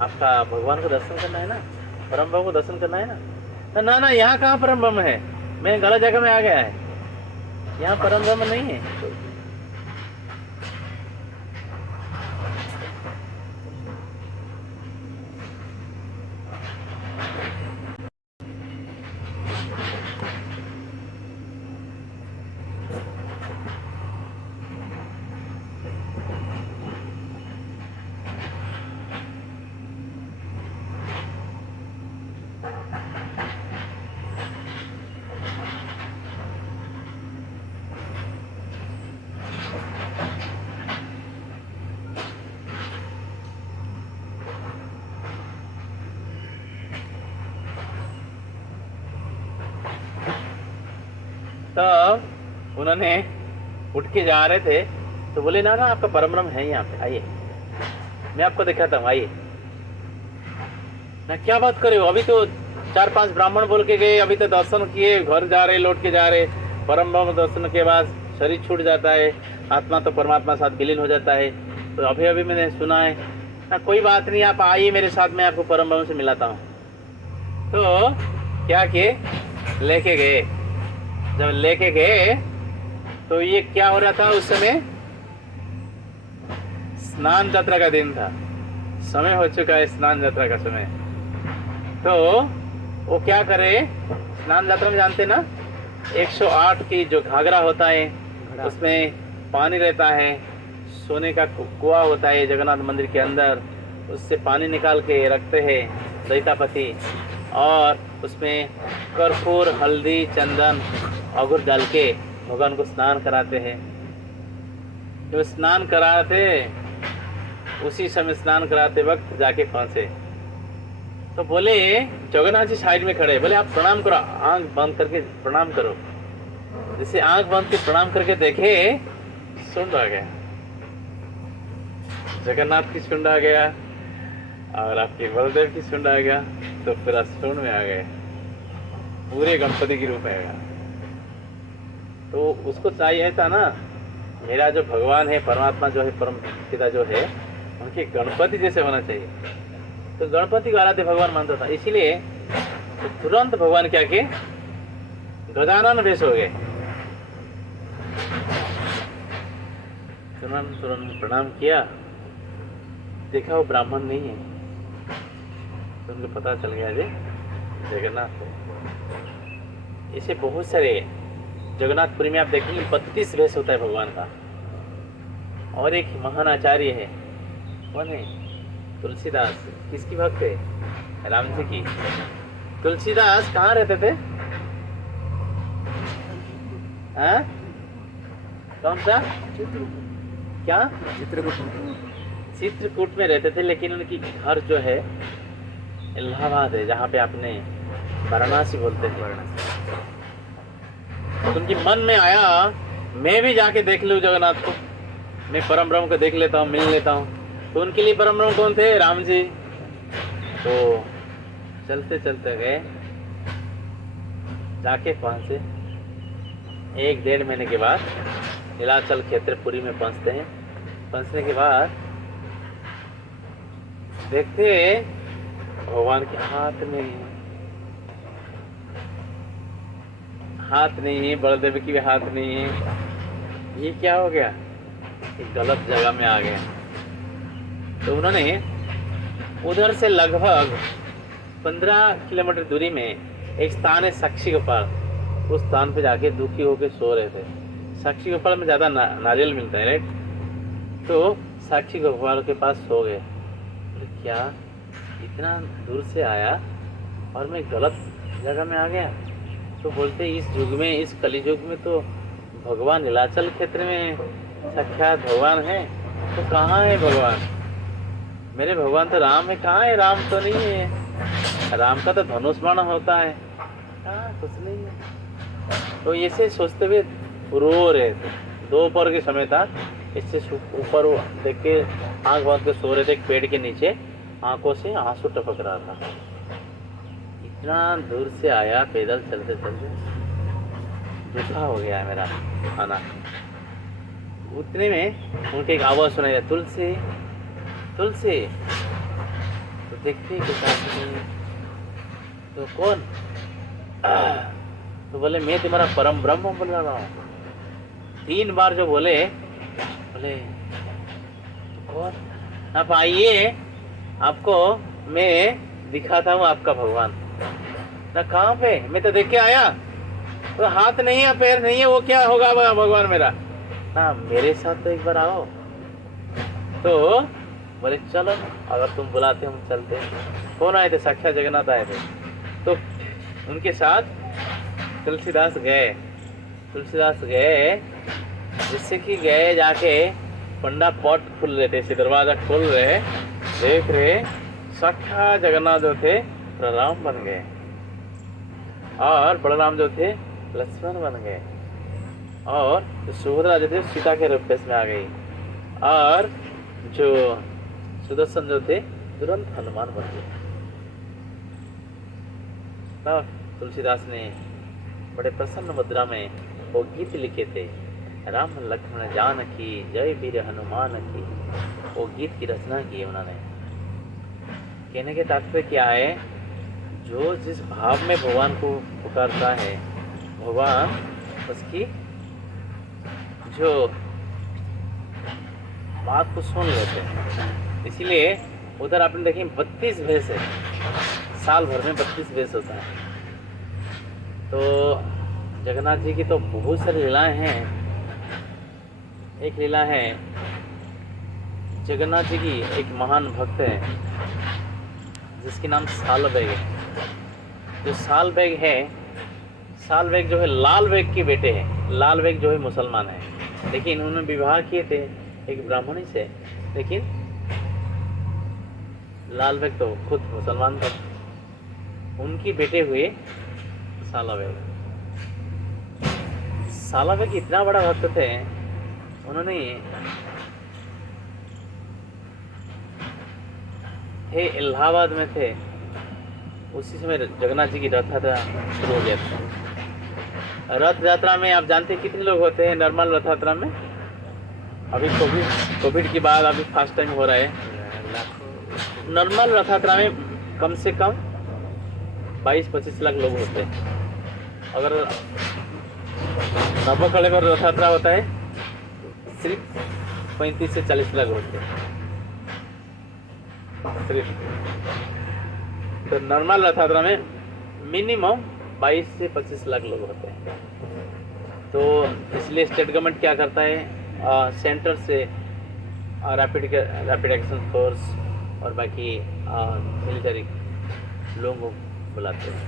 आपका भगवान को दर्शन करना है ना, परम ब्रह्म को दर्शन करना है ना। ना ना यहाँ कहाँ परम ब्रह्म है, मैं गलत जगह में आ गया है, यहाँ परम ब्रह्म नहीं है। तब उन्होंने उठ के जा रहे थे तो बोले ना ना आपका परम ब्रह्म है यहाँ पे, आइए मैं आपको दिखाता हूँ, आइए ना। क्या बात करे हो, अभी तो 4-5 ब्राह्मण बोल के गए, अभी तो दर्शन किए, घर जा रहे, लौट के जा रहे। परम ब्रह्म दर्शन के बाद शरीर छूट जाता है, आत्मा तो परमात्मा साथ विलीन हो जाता है। तो अभी अभी मैंने सुना है ना, कोई बात नहीं, आप आइए मेरे साथ, मैं आपको परम ब्रह्म से मिलाता हूँ। तो क्या किए, लेके गए। जब लेके गए तो ये क्या हो रहा था उस समय, स्नान यात्रा का दिन था, समय हो चुका है स्नान यात्रा का समय। तो वो क्या करे, स्नान यात्रा में जानते ना 108 की जो घाघरा होता है उसमें पानी रहता है, सोने का कुआं होता है जगन्नाथ मंदिर के अंदर, उससे पानी निकाल के रखते हैं दैतापति, और उसमें कर्पूर, हल्दी, चंदन, अगुर डाल के भगवान को स्नान कराते हैं। जब स्नान कराते उसी समय स्नान कराते वक्त जाके फंसे। तो बोले जगन्नाथ जी साइड में खड़े, बोले आप प्रणाम करो, आंख बंद करके प्रणाम करो। जैसे आंख बंद के प्रणाम करके देखे, सुंड आ गया, जगन्नाथ की सुंड आ गया और आपके बलदेव की सुंड आ गया, तो पूरा सुंड में आ गए, पूरे गणपति की रूप आएगा। तो उसको चाहिए था ना, मेरा जो भगवान है, परमात्मा जो है, परम पिता जो है, उनके गणपति जैसे होना चाहिए। तो गणपति को आराध्य भगवान मानता था, इसीलिए तो तुरंत भगवान क्या किए, गजानन वेश हो गए। तुरंत प्रणाम किया, देखा वो ब्राह्मण नहीं है, तो उनको पता चल गया जी जगन्नाथ है। ऐसे बहुत सारे जगन्नाथपुरी में आप देखेंगे 32 वेश होता है भगवान का। और एक महान आचार्य है, कौन है, तुलसीदास। किसकी भक्त है, राम जी की। तुलसीदास कहाँ रहते थे, हाँ कौन सा, क्या, चित्रकूट में रहते थे, लेकिन उनकी घर जो है इलाहाबाद है, जहाँ पे आपने वाराणसी बोलते थे। तो उनकी मन में आया मैं भी जाके देख लूँ जगन्नाथ को, मैं परम ब्रह्म को देख लेता हूँ, मिल लेता हूँ। तो उनके लिए परम ब्रह्म कौन थे? राम जी। तो चलते चलते गए, जाके पहुँचे। 1-1.5 महीने के बाद नीलाचल क्षेत्रपुरी में पहुँचते हैं। पहुँचने के बाद देखते भगवान के हाथ नहीं है, बलदेव की भी हाथ नहीं है। ये क्या हो गया? एक गलत जगह में आ गया। तो उन्होंने उधर से लगभग 15 किलोमीटर दूरी में एक स्थान है साक्षी गोपाल। उस स्थान पे जाके दुखी होकर सो रहे थे। साक्षी गोपाल में ज़्यादा नारियल मिलता है, राइट? तो साक्षी गोपाल के पास सो गए। क्या इतना दूर से आया और मैं गलत जगह में आ गया? तो बोलते इस युग में, इस कलियुग में तो भगवान नीलाचल क्षेत्र में साक्षात भगवान है। तो कहाँ है भगवान? मेरे भगवान तो राम है। कहाँ है? राम तो नहीं है। राम का तो धनुष बाण होता है। कहाँ? कुछ नहीं है। तो ऐसे सोचते हुए रो रहे थे। दोपहर के समय था। इससे ऊपर देख के आँख बंद के सो रहे थे। एक पेड़ के नीचे आंखों से आंसू टपक रहा था। इतना दूर से आया पैदल चलते चलते, दुखा हो गया मेरा खाना। उतने में उनके एक आवाज़ सुनाई, तुलसी तुलसी। तो देखते तो कौन? तो बोले मैं तुम्हारा परम ब्रह्म बोल रहा हूँ। 3 बार जो बोले कौन? आप आइए, आपको मैं दिखाता हूँ आपका भगवान। ना कहाँ पे? मैं तो देख के आया। तो हाथ नहीं है, पैर नहीं है, वो क्या होगा भगवान मेरा? ना मेरे साथ तो एक बार आओ। तो बोले चलो, अगर तुम बुलाते हम चलते। कौन आए थे? साक्षात जगन्नाथ आए थे। तो उनके साथ तुलसीदास गए। जिससे कि गए जाके पंडा पट खुल रहे थे, दरवाजा खोल रहे, देख रहे साक्षात जगन्नाथ जो थे बलराम बन गए, और बलराम जो थे लक्ष्मण बन गए, और सुभद्रा जो थे सीता के रूप में आ गई, और जो सुदर्शन जो थे तुरंत हनुमान बन गए। तब तुलसीदास ने बड़े प्रसन्न मुद्रा में वो गीत लिखे थे, राम लक्ष्मण जानकी जय वीर हनुमान की। वो गीत की रचना की उन्होंने। कहने के तात्पर्य क्या है? जो जिस भाव में भगवान को पुकारता है, भगवान उसकी जो बात को सुन लेते हैं। इसीलिए उधर आपने देखिए 32 भेष है, साल भर में 32 भेष होता है। तो जगन्नाथ जी की तो बहुत सारी लीलाएं हैं। एक लीला है, जगन्नाथ जी की एक महान भक्त है जिसके नाम सालबेग है। जो सालबेग है, सालबेग जो है लाल बेग के बेटे हैं। लाल बेग जो है मुसलमान है, लेकिन उन्होंने विवाह किए थे एक ब्राह्मणी से, लेकिन लाल बेग तो खुद मुसलमान थे। उनके बेटे हुए सालाबेग। सालाबेग इतना बड़ा भक्त थे, उन्होंने इलाहाबाद में थे। उसी समय जगन्नाथ जी की रथ यात्रा शुरू हो गया था। रथ यात्रा में आप जानते हैं कितने लोग होते हैं नॉर्मल रथ यात्रा में? अभी कोविड के बाद अभी फर्स्ट टाइम हो रहा है। नॉर्मल रथ यात्रा में कम से कम 22-25 लाख लोग होते हैं। अगर नवखड़े पर रथ यात्रा होता है सिर्फ 35 से 40 लाख होते हैं सिर्फ। तो नॉर्मल रथ यात्रा में मिनिमम 22 से 25 लाख लोग होते हैं। तो इसलिए स्टेट गवर्नमेंट क्या करता है, सेंटर से रैपिड एक्शन फोर्स और बाकी मिलिट्री लोगों को बुलाते हैं।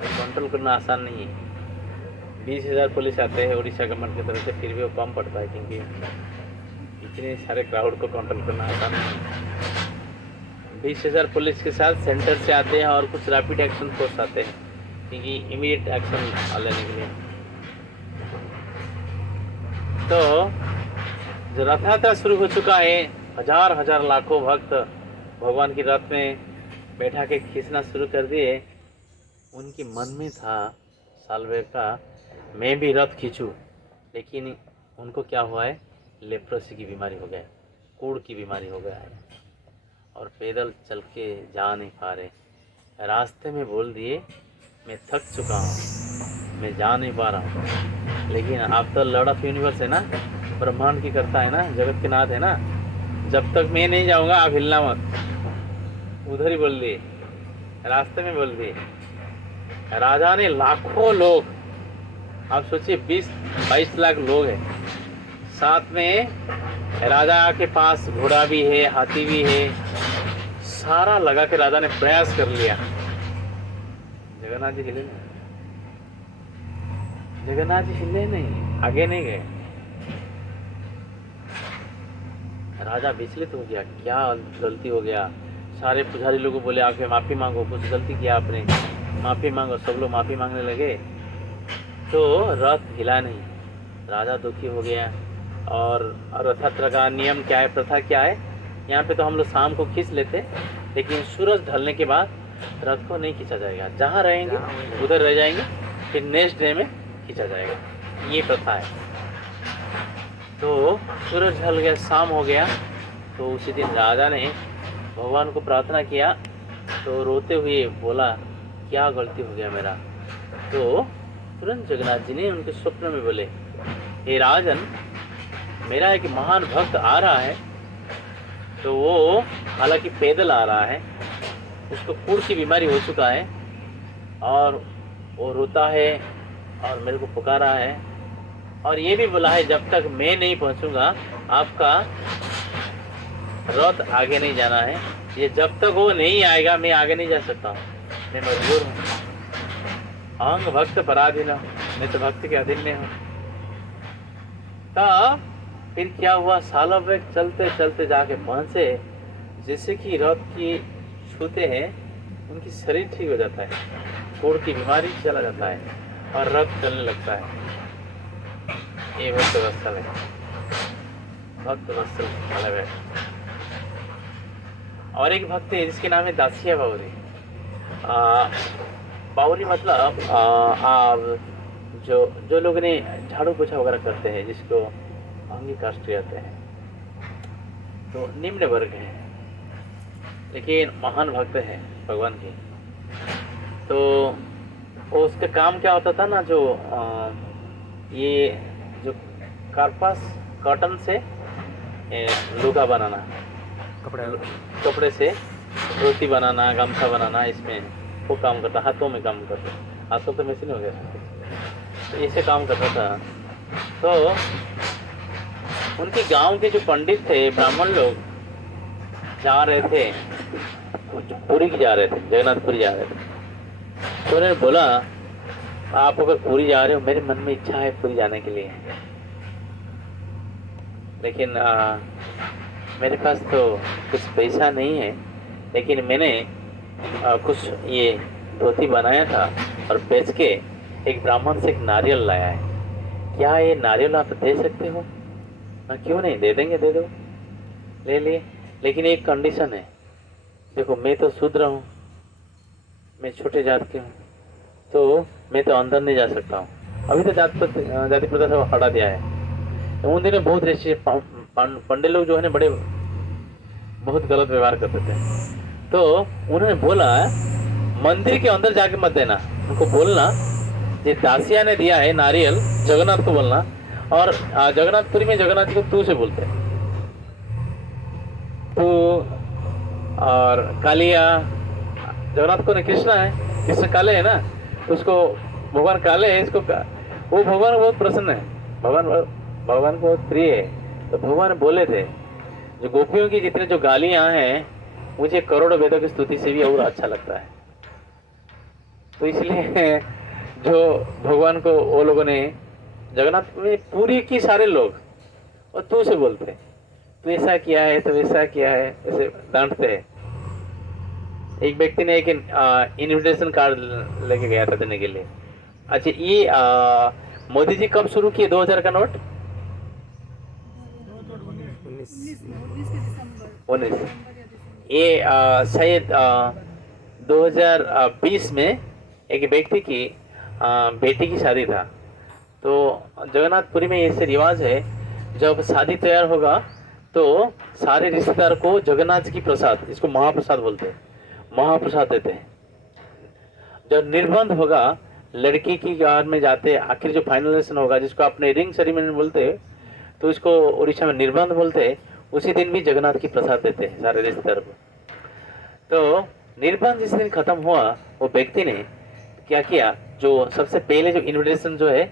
कंट्रोल करना आसान नहीं है। 20,000 पुलिस आते हैं उड़ीसा गवर्नमेंट की तरफ से, फिर भी वो कम पड़ता है, क्योंकि इतने सारे क्राउड को कंट्रोल करना आसान नहीं है। 20,000 पुलिस के साथ सेंटर से आते हैं और कुछ रैपिड एक्शन फोर्स आते हैं, क्योंकि इमीडिएट एक्शन लेने के लिए। तो जो रथ यात्रा शुरू हो चुका है, हजार हजार लाखों भक्त भगवान की रथ में बैठा के खींचना शुरू कर दिए। उनके मन में था सालवे का, मैं भी रथ खींचूं, लेकिन उनको क्या हुआ है, लेप्रोसी की बीमारी हो गया, कोढ़ की बीमारी हो गया है और पैदल चल के जा नहीं पा रहे। रास्ते में बोल दिए मैं थक चुका हूँ, मैं जा नहीं पा रहा हूँ। लेकिन आप तो लॉर्ड ऑफ यूनिवर्स है ना, ब्रह्मांड की करता है ना, जगत के नाथ है ना, जब तक मैं नहीं जाऊँगा आप हिलना मत। उधर ही बोल दिए, रास्ते में बोल दिए। राजा ने लाखों लोग, आप सोचिए 20-22 लाख लोग हैं, साथ में राजा के पास घोड़ा भी है, हाथी भी है, सारा लगा के राजा ने प्रयास कर लिया। जगन्नाथ जी हिले नहीं, जगन्नाथ जी हिले नहीं, आगे नहीं गए। राजा विचलित हो गया, क्या गलती हो गया। सारे पुजारी लोगों बोले आके माफी मांगो, कुछ गलती किया आपने, माफी मांगो। सब लोग माफी मांगने लगे तो रथ हिला नहीं। राजा दुखी हो गया। और रथ यात्रा का नियम क्या है, प्रथा क्या है, यहाँ पे तो हम लोग शाम को खींच लेते, लेकिन सूरज ढलने के बाद रथ को नहीं खींचा जाएगा, जहाँ रहेंगे उधर रह जाएंगे, फिर नेक्स्ट डे में खींचा जाएगा, ये प्रथा है। तो सूरज ढल गया, शाम हो गया, तो उसी दिन राजा ने भगवान को प्रार्थना किया, तो रोते हुए बोला क्या गलती हो गया मेरा। तो तुरंत जगन्नाथ जी ने उनके स्वप्न में बोले, हे राजन, मेरा एक महान भक्त आ रहा है, तो वो हालांकि पैदल आ रहा है, उसको कोढ़ की बीमारी हो चुका है और वो रोता है और मेरे को पुकारा है, और ये भी बोला है जब तक मैं नहीं पहुंचूंगा आपका रथ आगे नहीं जाना है। ये जब तक वो नहीं आएगा मैं आगे नहीं जा सकता हूँ, मैं मजबूर हूँ। अंग भक्त पराधीन, मैं तो भक्त के अधीन में हूँ। तब फिर क्या हुआ, सालों में चलते चलते जाके पहुंचे, जैसे कि रथ की छूते हैं उनकी शरीर ठीक हो जाता है, कोढ़ की बीमारी चला जाता है और रथ चलने लगता है। ये भक्त वत्सल है, भक्त वत्सल अलग है। और एक भक्त है जिसके नाम है दासिया बावरी। बावरी मतलब जो लोग ने झाड़ू पोछा वगैरह करते हैं, जिसको अंगी कास्ट कहते हैं, तो निम्न वर्ग है, लेकिन महान भक्त है भगवान की। तो उसका काम क्या होता था ना, जो ये जो कार्पास कॉटन से लुगा बनाना, कपड़े से रोटी बनाना, गमछा बनाना, इसमें वो काम करता, हाथों में काम करता, हाथों तो मशीन हो गया, तो ऐसे काम करता था। तो उनके गांव के जो पंडित थे, ब्राह्मण लोग जा रहे थे, पुरी की जा रहे थे, जगन्नाथपुरी जा रहे थे, तो उन्होंने बोला आप अगर पुरी जा रहे हो, मेरे मन में इच्छा है पुरी जाने के लिए, लेकिन मेरे पास तो कुछ पैसा नहीं है, लेकिन मैंने कुछ ये धोती बनाया था और बेच के एक ब्राह्मण से एक नारियल लाया है, क्या ये नारियल आप दे सकते हो? क्यों नहीं, दे देंगे, दे दो। ले लिए, लेकिन एक कंडीशन है, देखो मैं तो शूद्र हूँ, मैं छोटे जात के हूँ, तो मैं तो अंदर नहीं जा सकता हूँ। अभी तो जाति प्रथा सब हटा दिया है। उन दिनों बहुत रेस्ट्रिक्शन, पंडित लोग जो है ना बड़े बहुत गलत व्यवहार करते थे। तो उन्होंने बोला मंदिर के अंदर जाके मत देना, उनको बोलना ये दासिया ने दिया है नारियल, जगन्नाथ को बोलना, और जगन्नाथपुरी में जगन्नाथ जी को तू से बोलते हैं, तू। और कालिया, जगन्नाथ को कृष्णा है, कृष्ण काले है ना, तो उसको भगवान काले है, इसको वो भगवान बहुत प्रसन्न है, भगवान को बहुत प्रिय है। तो भगवान बोले थे जो गोपियों की जितने जो गालियां हैं, मुझे करोड़ों वेदों की स्तुति से भी और अच्छा लगता है। तो इसलिए जो भगवान को वो लोगों ने जगन्नाथ में पूरी की सारे लोग और तू से बोलते, तू ऐसा किया है, तो ऐसा किया है, ऐसे डांटते हैं। एक व्यक्ति ने एक इन्विटेशन कार्ड लेके गया था देने के लिए। अच्छा, ये मोदी जी कब शुरू किए 2000 का नोट? 19 ये शायद 2020 में एक व्यक्ति की बेटी की शादी था। तो जगन्नाथपुरी में ऐसे रिवाज है, जब शादी तैयार होगा तो सारे रिश्तेदार को जगन्नाथ जी की प्रसाद, इसको महाप्रसाद बोलते हैं, महाप्रसाद देते हैं। जब निर्बंध होगा, लड़की की घर में जाते, आखिर जो फाइनलाइजेशन होगा जिसको अपने रिंग सेरेमनी बोलते हैं, तो इसको उड़ीसा में निर्बंध बोलते हैं, उसी दिन भी जगन्नाथ की प्रसाद देते हैं सारे रिश्तेदार को। तो निर्बंध जिस दिन खत्म हुआ, वो व्यक्ति ने क्या किया, जो सबसे पहले जो इन्विटेशन जो है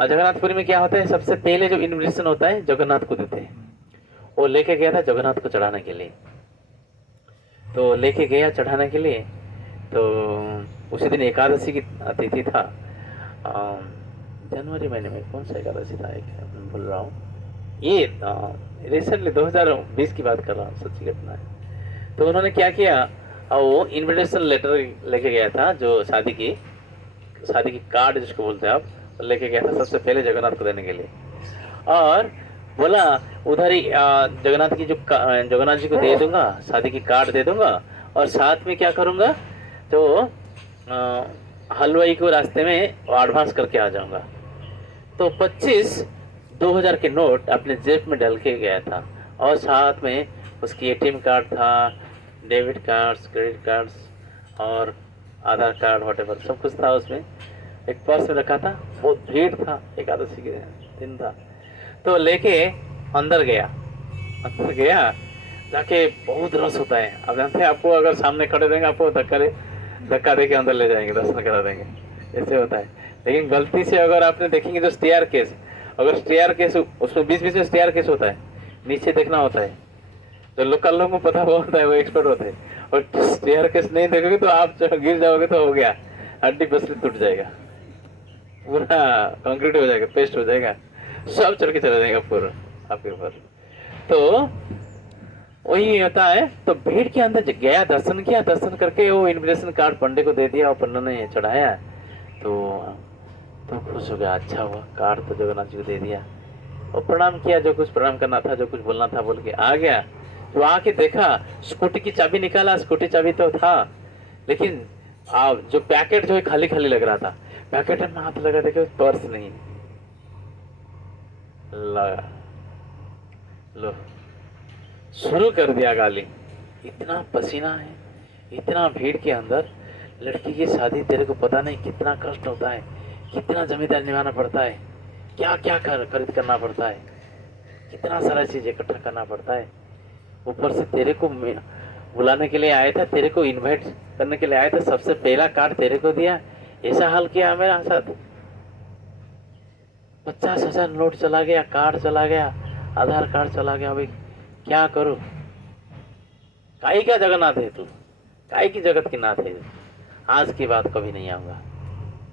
जगन्नाथपुरी में क्या होता है, सबसे पहले जो इन्विटेशन होता है जगन्नाथ को देते हैं, वो लेके गया था जगन्नाथ को चढ़ाने के लिए। तो लेके गया चढ़ाने के लिए, तो उसी दिन एकादशी की तिथि था, जनवरी महीने में कौन सा एकादशी था, एक भूल रहा हूँ, ये रिसेंटली 2020 की बात कर रहा हूँ, सच्ची घटना है। तो उन्होंने क्या किया, वो इनविटेशन लेटर लेके गया था, जो शादी की कार्ड जिसको बोलते हैं आप, लेके गया था सबसे पहले जगन्नाथ को देने के लिए। और बोला उधर ही जगन्नाथ जी को दे दूंगा, शादी की कार्ड दे दूंगा, और साथ में क्या करूंगा, तो हलवाई को रास्ते में एडवांस करके आ जाऊंगा। तो 25,000 के नोट अपने जेब में डाल के गया था, और साथ में उसकी एटीएम कार्ड था, डेबिट कार्ड्स, क्रेडिट कार्ड्स और आधार कार्ड, व्हाटएवर सब कुछ था उसमें। एक पर्स में रखा था, बहुत भीड़ था, एकादशी के दिन था। तो लेके अंदर गया, जाके बहुत रस होता है, अब जानते हैं, आपको अगर सामने खड़े देंगे आपको धक्का दे के अंदर ले जाएंगे, दर्शन करा देंगे, ऐसे होता है। लेकिन गलती से अगर आपने देखेंगे जो स्टेयर केस, अगर स्टेयर केस उसमें बीच में स्टेयर केस होता है, नीचे देखना होता है, जो लोकल लोगों को पता होता है वो एक्सपर्ट होते हैं, और स्टेयर केस नहीं देखोगे तो आप गिर जाओगे तो हो गया, हड्डी पसली टूट जाएगा, पूरा कंक्रीट हो जाएगा, पेस्ट हो जाएगा, सब चढ़ के चला जाएगा पूरा आपके ऊपर। तो वही होता है। तो भीड़ के अंदर गया, दर्शन किया, दर्शन करके वो इन्विटेशन कार्ड पंडित को दे दिया, और पंडित ने चढ़ाया, तो खुश हो गया, अच्छा हुआ, कार्ड तो जगन्नाथ जी को दे दिया, और प्रणाम किया, जो कुछ प्रणाम करना था, जो कुछ बोलना था बोल के आ गया। तो आके देखा, स्कूटी की चाबी निकाला, स्कूटी चाबी तो था, लेकिन जो पैकेट जो है खाली खाली लग रहा था, पैकेट में हाथ लगा, देखे पर्स नहीं लगा, लो शुरू कर दिया गाली, इतना पसीना है, इतना भीड़ के अंदर, लड़की की शादी, तेरे को पता नहीं कितना कष्ट होता है, कितना जमींदार निभाना पड़ता है, क्या क्या खरीद करना पड़ता है, कितना सारा चीज इकट्ठा करना पड़ता है। ऊपर से तेरे को बुलाने के लिए आया था, तेरे को इनवाइट करने के लिए आया था, सबसे पहला कार्ड तेरे को दिया, ऐसा हाल किया मेरा साथ। 50,000 नोट चला गया, कार्ड चला गया, आधार कार्ड चला गया, अभी क्या करूं? काई क्या जगन्नाथ है तू, काई की जगत की नाथ है, आज की बात कभी नहीं आऊंगा।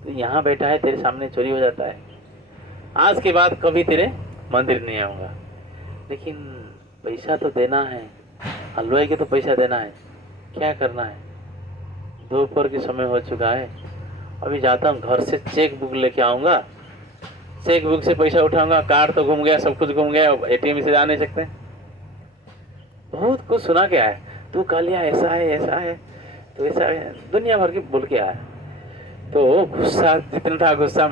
तो यहाँ बैठा है, तेरे सामने चोरी हो जाता है, आज के बाद कभी तेरे मंदिर नहीं आऊंगा। लेकिन पैसा तो देना है, हलवाई के तो पैसा देना है, क्या करना है, दोपहर के समय हो चुका है, अभी जाता हूँ घर से चेक बुक लेके आऊंगा, चेक बुक से पैसा उठाऊंगा, कार्ड तो घूम गया, सब कुछ घूम गया, एटीएम से जा नहीं सकते। बहुत कुछ सुना के आया, तू कालिया ऐसा है तो ऐसा है, दुनिया भर की बोल के आया। तो गुस्सा जितना था, गुस्सा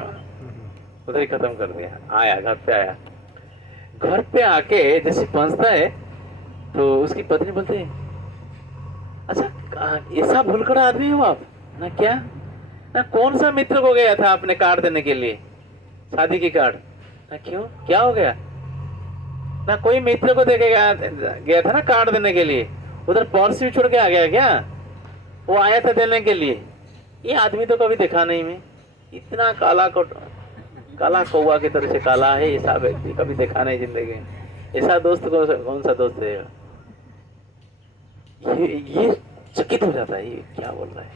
उधर ही खत्म कर दिया। आया घर पे, आया घर पे आके जैसे पहुंचता है तो उसकी पत्नी बोलती है, अच्छा ऐसा भूलकर आदमी हो आप ना, क्या ना, कौन सा मित्र को गया था आपने कार्ड देने के लिए, शादी की कार्ड ना, क्यों क्या हो गया ना, कोई मित्र को देके गया था ना कार्ड देने के लिए, उधर पर्स भी छोड़ के आ गया क्या, वो आया था देने के लिए, ये आदमी तो कभी देखा नहीं मैं, इतना काला कौवा की तरह से काला है, ऐसा व्यक्ति कभी देखा नहीं जिंदगी में, ऐसा दोस्त कौन सा दोस्त है, ये चकित हो जाता है, ये क्या बोल रहा है,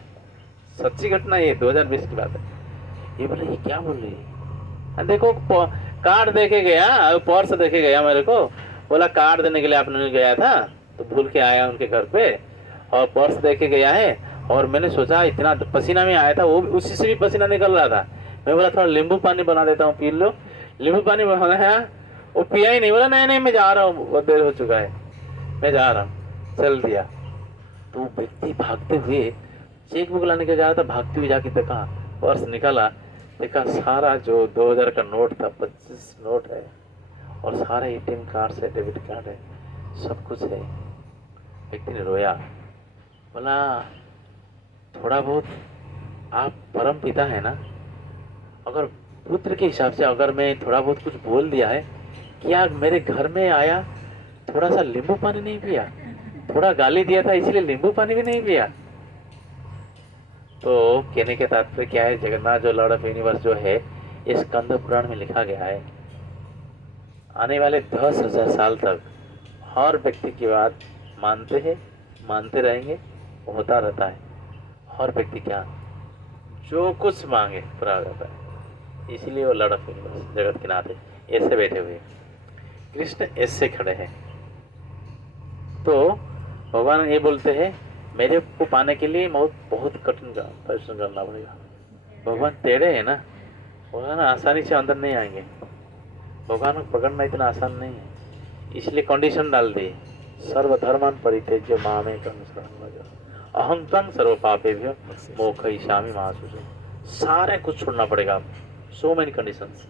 सच्ची घटना, ये 2020 की बात है। ये बोला ये क्या बोल रही है, देखो कार्ड देके गया, पर्स देके गया मेरे को, बोला कार्ड देने के लिए आपने गया था, तो भूल के आया उनके घर पे, और पर्स देके गया है, और मैंने सोचा इतना पसीना में आया था, वो उसी से भी पसीना निकल रहा था, मैं बोला थोड़ा नींबू पानी बना देता हूँ, पी लो, नींबू पानी बनाया, वो पिया ही नहीं, बोला नहीं मैं जा रहा हूँ, बहुत देर हो चुका है। मैं जा रहा हूँ, चल दिया। तो व्यक्ति भागते हुए चेक बुक लाने के जा रहा था, भागते हुए जाके देखा, पर्स निकाला, देखा सारा जो 2000 का नोट था 25 नोट है, और सारा एटीएम कार्ड है, डेबिट कार्ड है, सब कुछ है। व्यक्ति ने रोया, बोला थोड़ा बहुत आप परम पिता है ना, अगर पुत्र के हिसाब से अगर मैं थोड़ा बहुत कुछ बोल दिया है, क्या मेरे घर में आया थोड़ा सा नींबू पानी नहीं पिया, थोड़ा गाली दिया था इसलिए नींबू पानी भी नहीं पिया। तो कहने के तात्पर्य क्या है, जगन्नाथ जो लॉर्ड ऑफ यूनिवर्स जो है, इस स्कंद पुराण में लिखा गया है, आने वाले 10,000 साल तक हर व्यक्ति की बात मानते हैं, मानते रहेंगे, होता रहता है। हर व्यक्ति क्या जो कुछ मांगे पूरा हो जाता है। इसलिए वो लॉर्ड ऑफ यूनिवर्स जगत के नाथ ऐसे बैठे हुए, कृष्ण ऐसे खड़े हैं। तो भगवान ये बोलते हैं मेरे को पाने के लिए बहुत कठिन परिश्रम करना पड़ेगा। भगवान टेढ़े है ना, भगवान आसानी से अंदर नहीं आएंगे, भगवान को पकड़ना इतना आसान नहीं है, इसलिए कंडीशन डाल दी, सर्वधर्मान परित्यज्य मामेकं शरणं व्रज अहं त्वं सर्व पापेभ्यो मोक्षयिष्यामि मा शुचि। सारे कुछ छोड़ना पड़ेगा आप, सो मेनी कंडीशंस।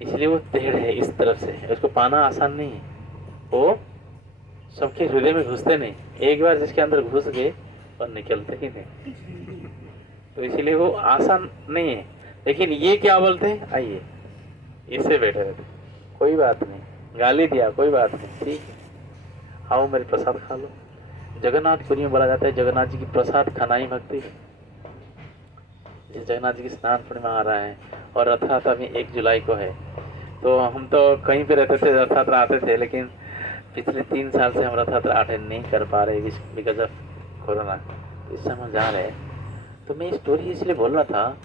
इसलिए वो टेढ़ है इस तरफ से, उसको पाना आसान नहीं है, वो सबके हृदय में घुसते नहीं, एक बार जिसके अंदर घुस गए और निकलते ही नहीं, तो इसीलिए वो आसान नहीं है। लेकिन ये क्या बोलते हैं, आइए इससे बैठे रहते, कोई बात नहीं, गाली दिया कोई बात नहीं, ठीक है, आओ मेरे प्रसाद खा लो। जगन्नाथ पुरी में बोला जाता है जगन्नाथ जी की प्रसाद खाना ही भक्ति है। जगन्नाथ जी की स्नान पूर्णिमा आ रहा है और रथ यात्रा भी 1 जुलाई को है। तो हम तो कहीं पे रहते थे, रथ यात्रा आते थे, लेकिन पिछले 3 साल से हम रथ यात्रा अटेंड नहीं कर पा रहे बिकॉज ऑफ कोरोना। इस समय जा रहे हैं। तो मैं स्टोरी इसलिए बोल रहा था,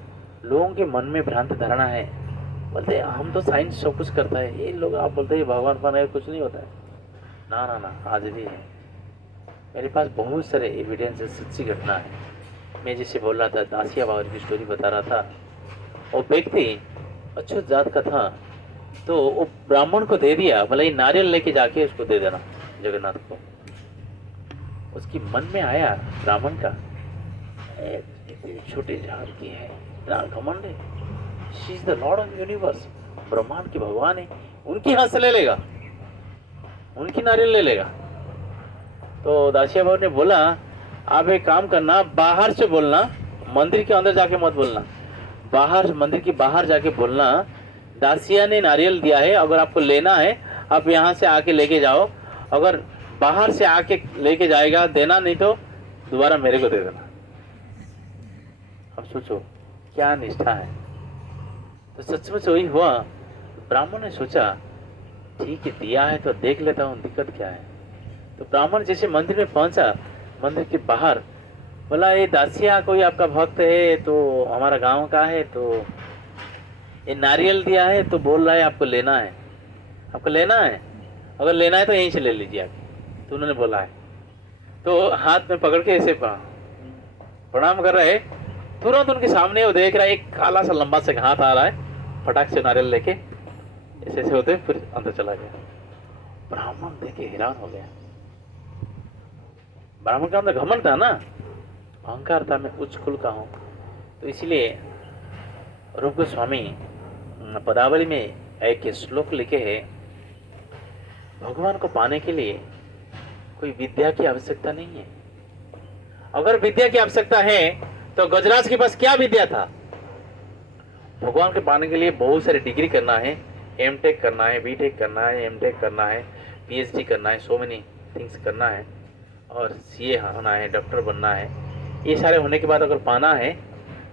लोगों के मन में भ्रांत धारणा है, बोलते हम तो साइंस सब कुछ करता है, ये लोग आप बोलते हैं भगवान बने कुछ नहीं होता है। ना ना ना, आज भी है, मेरे पास बहुत सारे एविडेंस है, सच्ची घटना है। मैं जैसे बोल रहा था, दासिया बावर की स्टोरी बता रहा था, वो व्यक्ति अछूत जात का था, तो वो ब्राह्मण को दे दिया, बोला ये नारियल लेके जाके उसको दे देना जगन्नाथ को। उसकी मन में आया ब्राह्मण का, छोटे झाड़ की है, इतना घमंड है, she is the Lord of universe, ब्रह्मांड की भगवान है, उनकी हाथ से ले लेगा, उनकी नारियल ले लेगा। तो दासिया बाबू ने बोला आप एक काम करना, बाहर से बोलना, मंदिर के अंदर जाके मत बोलना, बाहर मंदिर के बाहर जाके बोलना, दासिया ने नारियल दिया है, अगर आपको लेना है आप यहाँ से आके लेके जाओ, अगर बाहर से आके लेके जाएगा देना, नहीं तो दोबारा मेरे को दे देना। अब सोचो क्या निष्ठा है। तो सचमुच वही हुआ। ब्राह्मण ने सोचा ठीक है दिया है तो देख लेता हूँ दिक्कत क्या है। तो ब्राह्मण जैसे मंदिर में पहुंचा, मंदिर के बाहर बोला ये दासिया कोई आपका भक्त है, तो हमारा गांव का है, तो ये नारियल दिया है, तो बोल रहा है आपको लेना है, आपको लेना है, अगर लेना है तो यहीं से ले लीजिए आप। तो उन्होंने बोला है, तो हाथ में पकड़ के ऐसे प्रणाम कर रहे, तुरंत उनके सामने वो देख रहा है एक काला सा लंबा सा हाथ आ रहा है, फटाक से नारियल लेके ऐसे ऐसे होते फिर अंदर चला गया। ब्राह्मण देखे हैरान हो गया। ब्राह्मण का अंदर घमंड था ना, अहंकार था, मैं उच्च कुल का हूँ। तो इसलिए रूप गोस्वामी पदावली में एक श्लोक लिखे है, भगवान को पाने के लिए कोई विद्या की आवश्यकता नहीं है। अगर विद्या की आवश्यकता है तो गजराज के पास क्या विद्या था। भगवान के पाने के लिए बहुत सारी डिग्री करना है, एमटेक करना है, बीटेक करना है, एमटेक करना है, पीएचडी करना है, सो मेनी थिंग्स करना है, और सीए होना है, डॉक्टर बनना है। ये सारे होने के बाद अगर पाना है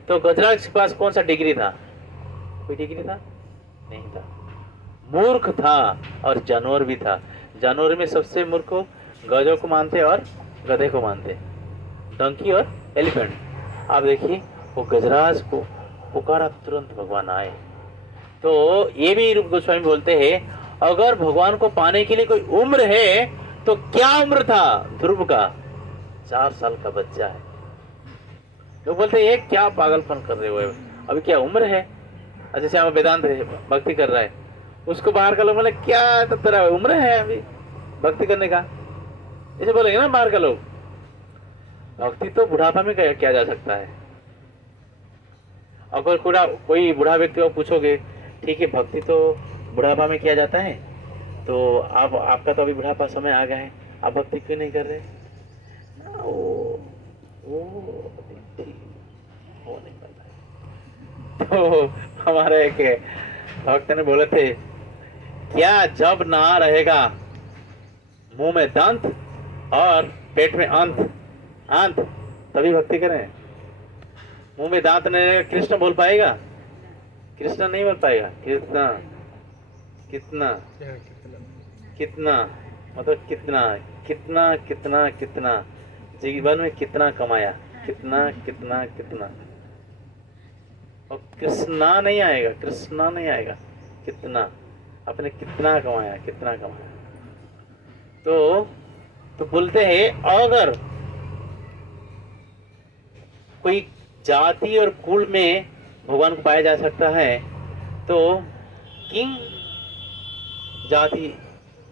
तो गजराज के पास कौन सा डिग्री था, कोई डिग्री था नहीं था, मूर्ख था और जानवर भी था। जानवर में सबसे मूर्ख को गजों को मानते और गधे को मानते, डंकी और एलिफेंट। आप देखिए वो गजराज को पुकारा, तुरंत भगवान आए। तो ये भी रूप गोस्वामी बोलते हैं अगर भगवान को पाने के लिए कोई उम्र है तो क्या उम्र था ध्रुव का, 4 साल का बच्चा है। लोग बोलते हैं ये क्या पागलपन कर रहे हो, अभी क्या उम्र है। जैसे हम वेदांत भक्ति कर रहा है, उसको बाहर का लोग बोले क्या तो तेरा उम्र है, अभी भक्ति करने का। ऐसे बोलेंगे ना बाहर का लोग, भक्ति तो बुढ़ापा में किया जा सकता है। अगर कोई बूढ़ा व्यक्ति को पूछोगे, ठीक है भक्ति तो बुढ़ापा में किया जाता है, तो आप आपका तो अभी बुढ़ापा समय आ गया है, आप भक्ति क्यों नहीं कर रहे? वो नहीं पता है। तो हमारे एक भक्त ने बोले थे, क्या जब ना रहेगा मुंह में दंत और पेट में अंत अंत तभी भक्ति करें। मुंह में दांत नहीं रहेगा, कृष्ण बोल पाएगा? कृष्ण नहीं बोल पाएगा। कृष्ण कितना कितना मतलब कितना कितना कितना कितना जीवन में कितना कमाया, कितना कितना कितना, और कृष्णा नहीं आएगा, कृष्णा नहीं आएगा। कितना आपने कितना कमाया, कितना कमाया। तो बोलते हैं अगर कोई जाति और कुल में भगवान को पाया जा सकता है तो किंग जाति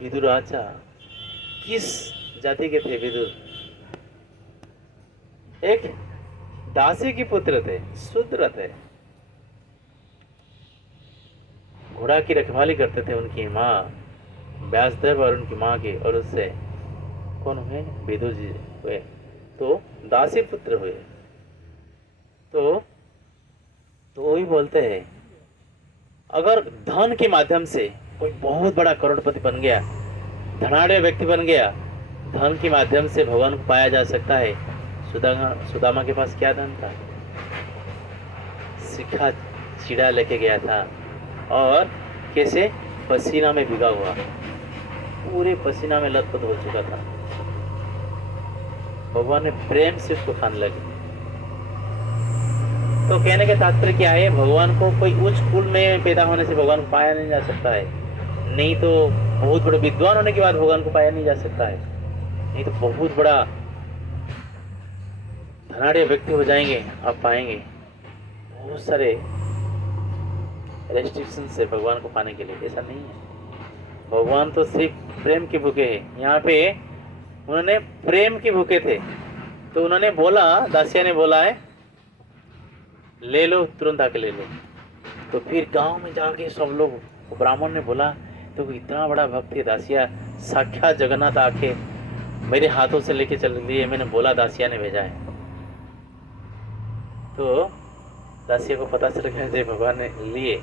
विदुर राजा, किस जाति के थे विदुर? एक दासी की पुत्र थे, शूद्र थे, घोड़ा की रखवाली करते थे उनकी माँ व्यासदेव और उनकी माँ की, और उससे कौन हुए? विदुर जी हुए, तो दासी पुत्र हुए। तो वही बोलते हैं अगर धन के माध्यम से कोई बहुत बड़ा करोड़पति बन गया, धनाढ़ व्यक्ति बन गया, धन के माध्यम से भगवान को पाया जा सकता है। सुदामा के पास क्या धन था? सिक्का चिड़ा लेके गया था और कैसे पसीना में भिगा हुआ, पूरे पसीना में लथपथ हो चुका था। भगवान ने प्रेम से उसको खाने लगे। तो कहने का तात्पर्य क्या है? भगवान को कोई उच्च कुल में पैदा होने से भगवान को पाया नहीं जा सकता है, नहीं तो बहुत बड़े विद्वान होने के बाद भगवान को पाया नहीं जा सकता है, नहीं तो बहुत बड़ा धनाढ़ व्यक्ति हो जाएंगे आप पाएंगे। बहुत सारे रेस्ट्रिक्शन है भगवान को पाने के लिए, ऐसा नहीं है। भगवान तो सिर्फ प्रेम के भूखे हैं। यहाँ पे उन्होंने प्रेम के भूखे थे, तो उन्होंने बोला, दासिया ने बोला है ले लो, तुरंत आके ले लो। तो फिर गांव में जाके सब लोग, ब्राह्मण ने बोला तो इतना बड़ा भक्त है दासिया, साक्षात जगन्नाथ आके मेरे हाथों से लेके चल लिए, मैंने बोला दासिया ने भेजा है। तो दासिया को पता चल गया जब भगवान ने लिए।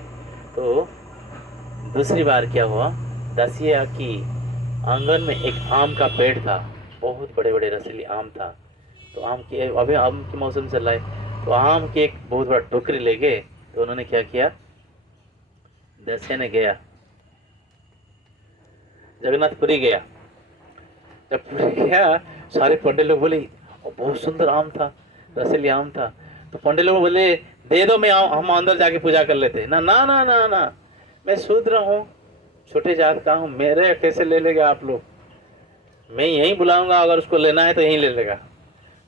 तो दूसरी बार क्या हुआ, दासिया की आंगन में एक आम का पेड़ था, बहुत बड़े बड़े रसीली आम था। तो आम की, अभी आम की मौसम चल रहा है, तो आम की एक बहुत बड़ा टोकरी ले गए। तो उन्होंने क्या किया, दासिया ने गया जगन्नाथपुरी गया। जब पुरी गया, सारे पंडित लोग बोले बहुत सुंदर आम था, रसीली आम था। तो पंडित लोग बोले दे दो, मैं हम अंदर जाके पूजा कर लेते। ना ना ना ना ना, मैं शूद्र हूँ, छोटे जात का हूँ, मेरे कैसे ले लेगा आप लोग? मैं यहीं बुलाऊंगा, अगर उसको लेना है तो यहीं ले लेगा।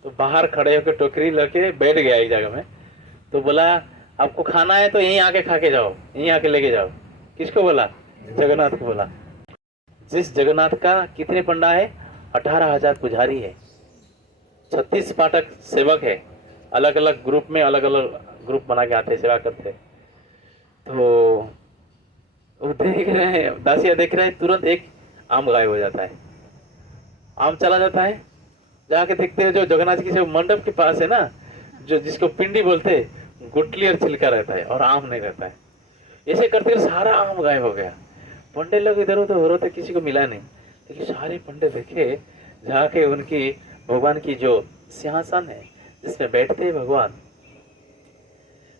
तो बाहर खड़े होकर टोकरी लेके बैठ गया एक जगह में। तो बोला आपको खाना है तो यहीं आके खा के जाओ, यहीं आके लेके जाओ। किसको बोला? जगन्नाथ को बोला। जिस जगन्नाथ का कितने पंडा है? 18,000 पुजारी है, 36 पाठक सेवक है, अलग अलग ग्रुप में अलग अलग ग्रुप बना के आते सेवा करते। तो वो देख रहे हैं, दासिया देख रहे हैं, तुरंत एक आम गायब हो जाता है, आम चला जाता है। जाके देखते हैं जो जगन्नाथ की जो मंडप के पास है ना, जो जिसको पिंडी बोलते हैं, गुटली और छिलका रहता है और आम नहीं रहता है। ऐसे करते सारा आम गायब हो गया। पंडित लोग इधर उधर हो रहे थे, किसी को मिला नहीं। लेकिन सारे पंडित देखे, जाके उनकी भगवान की जो सिंहासन है जिसमें बैठते हैं भगवान,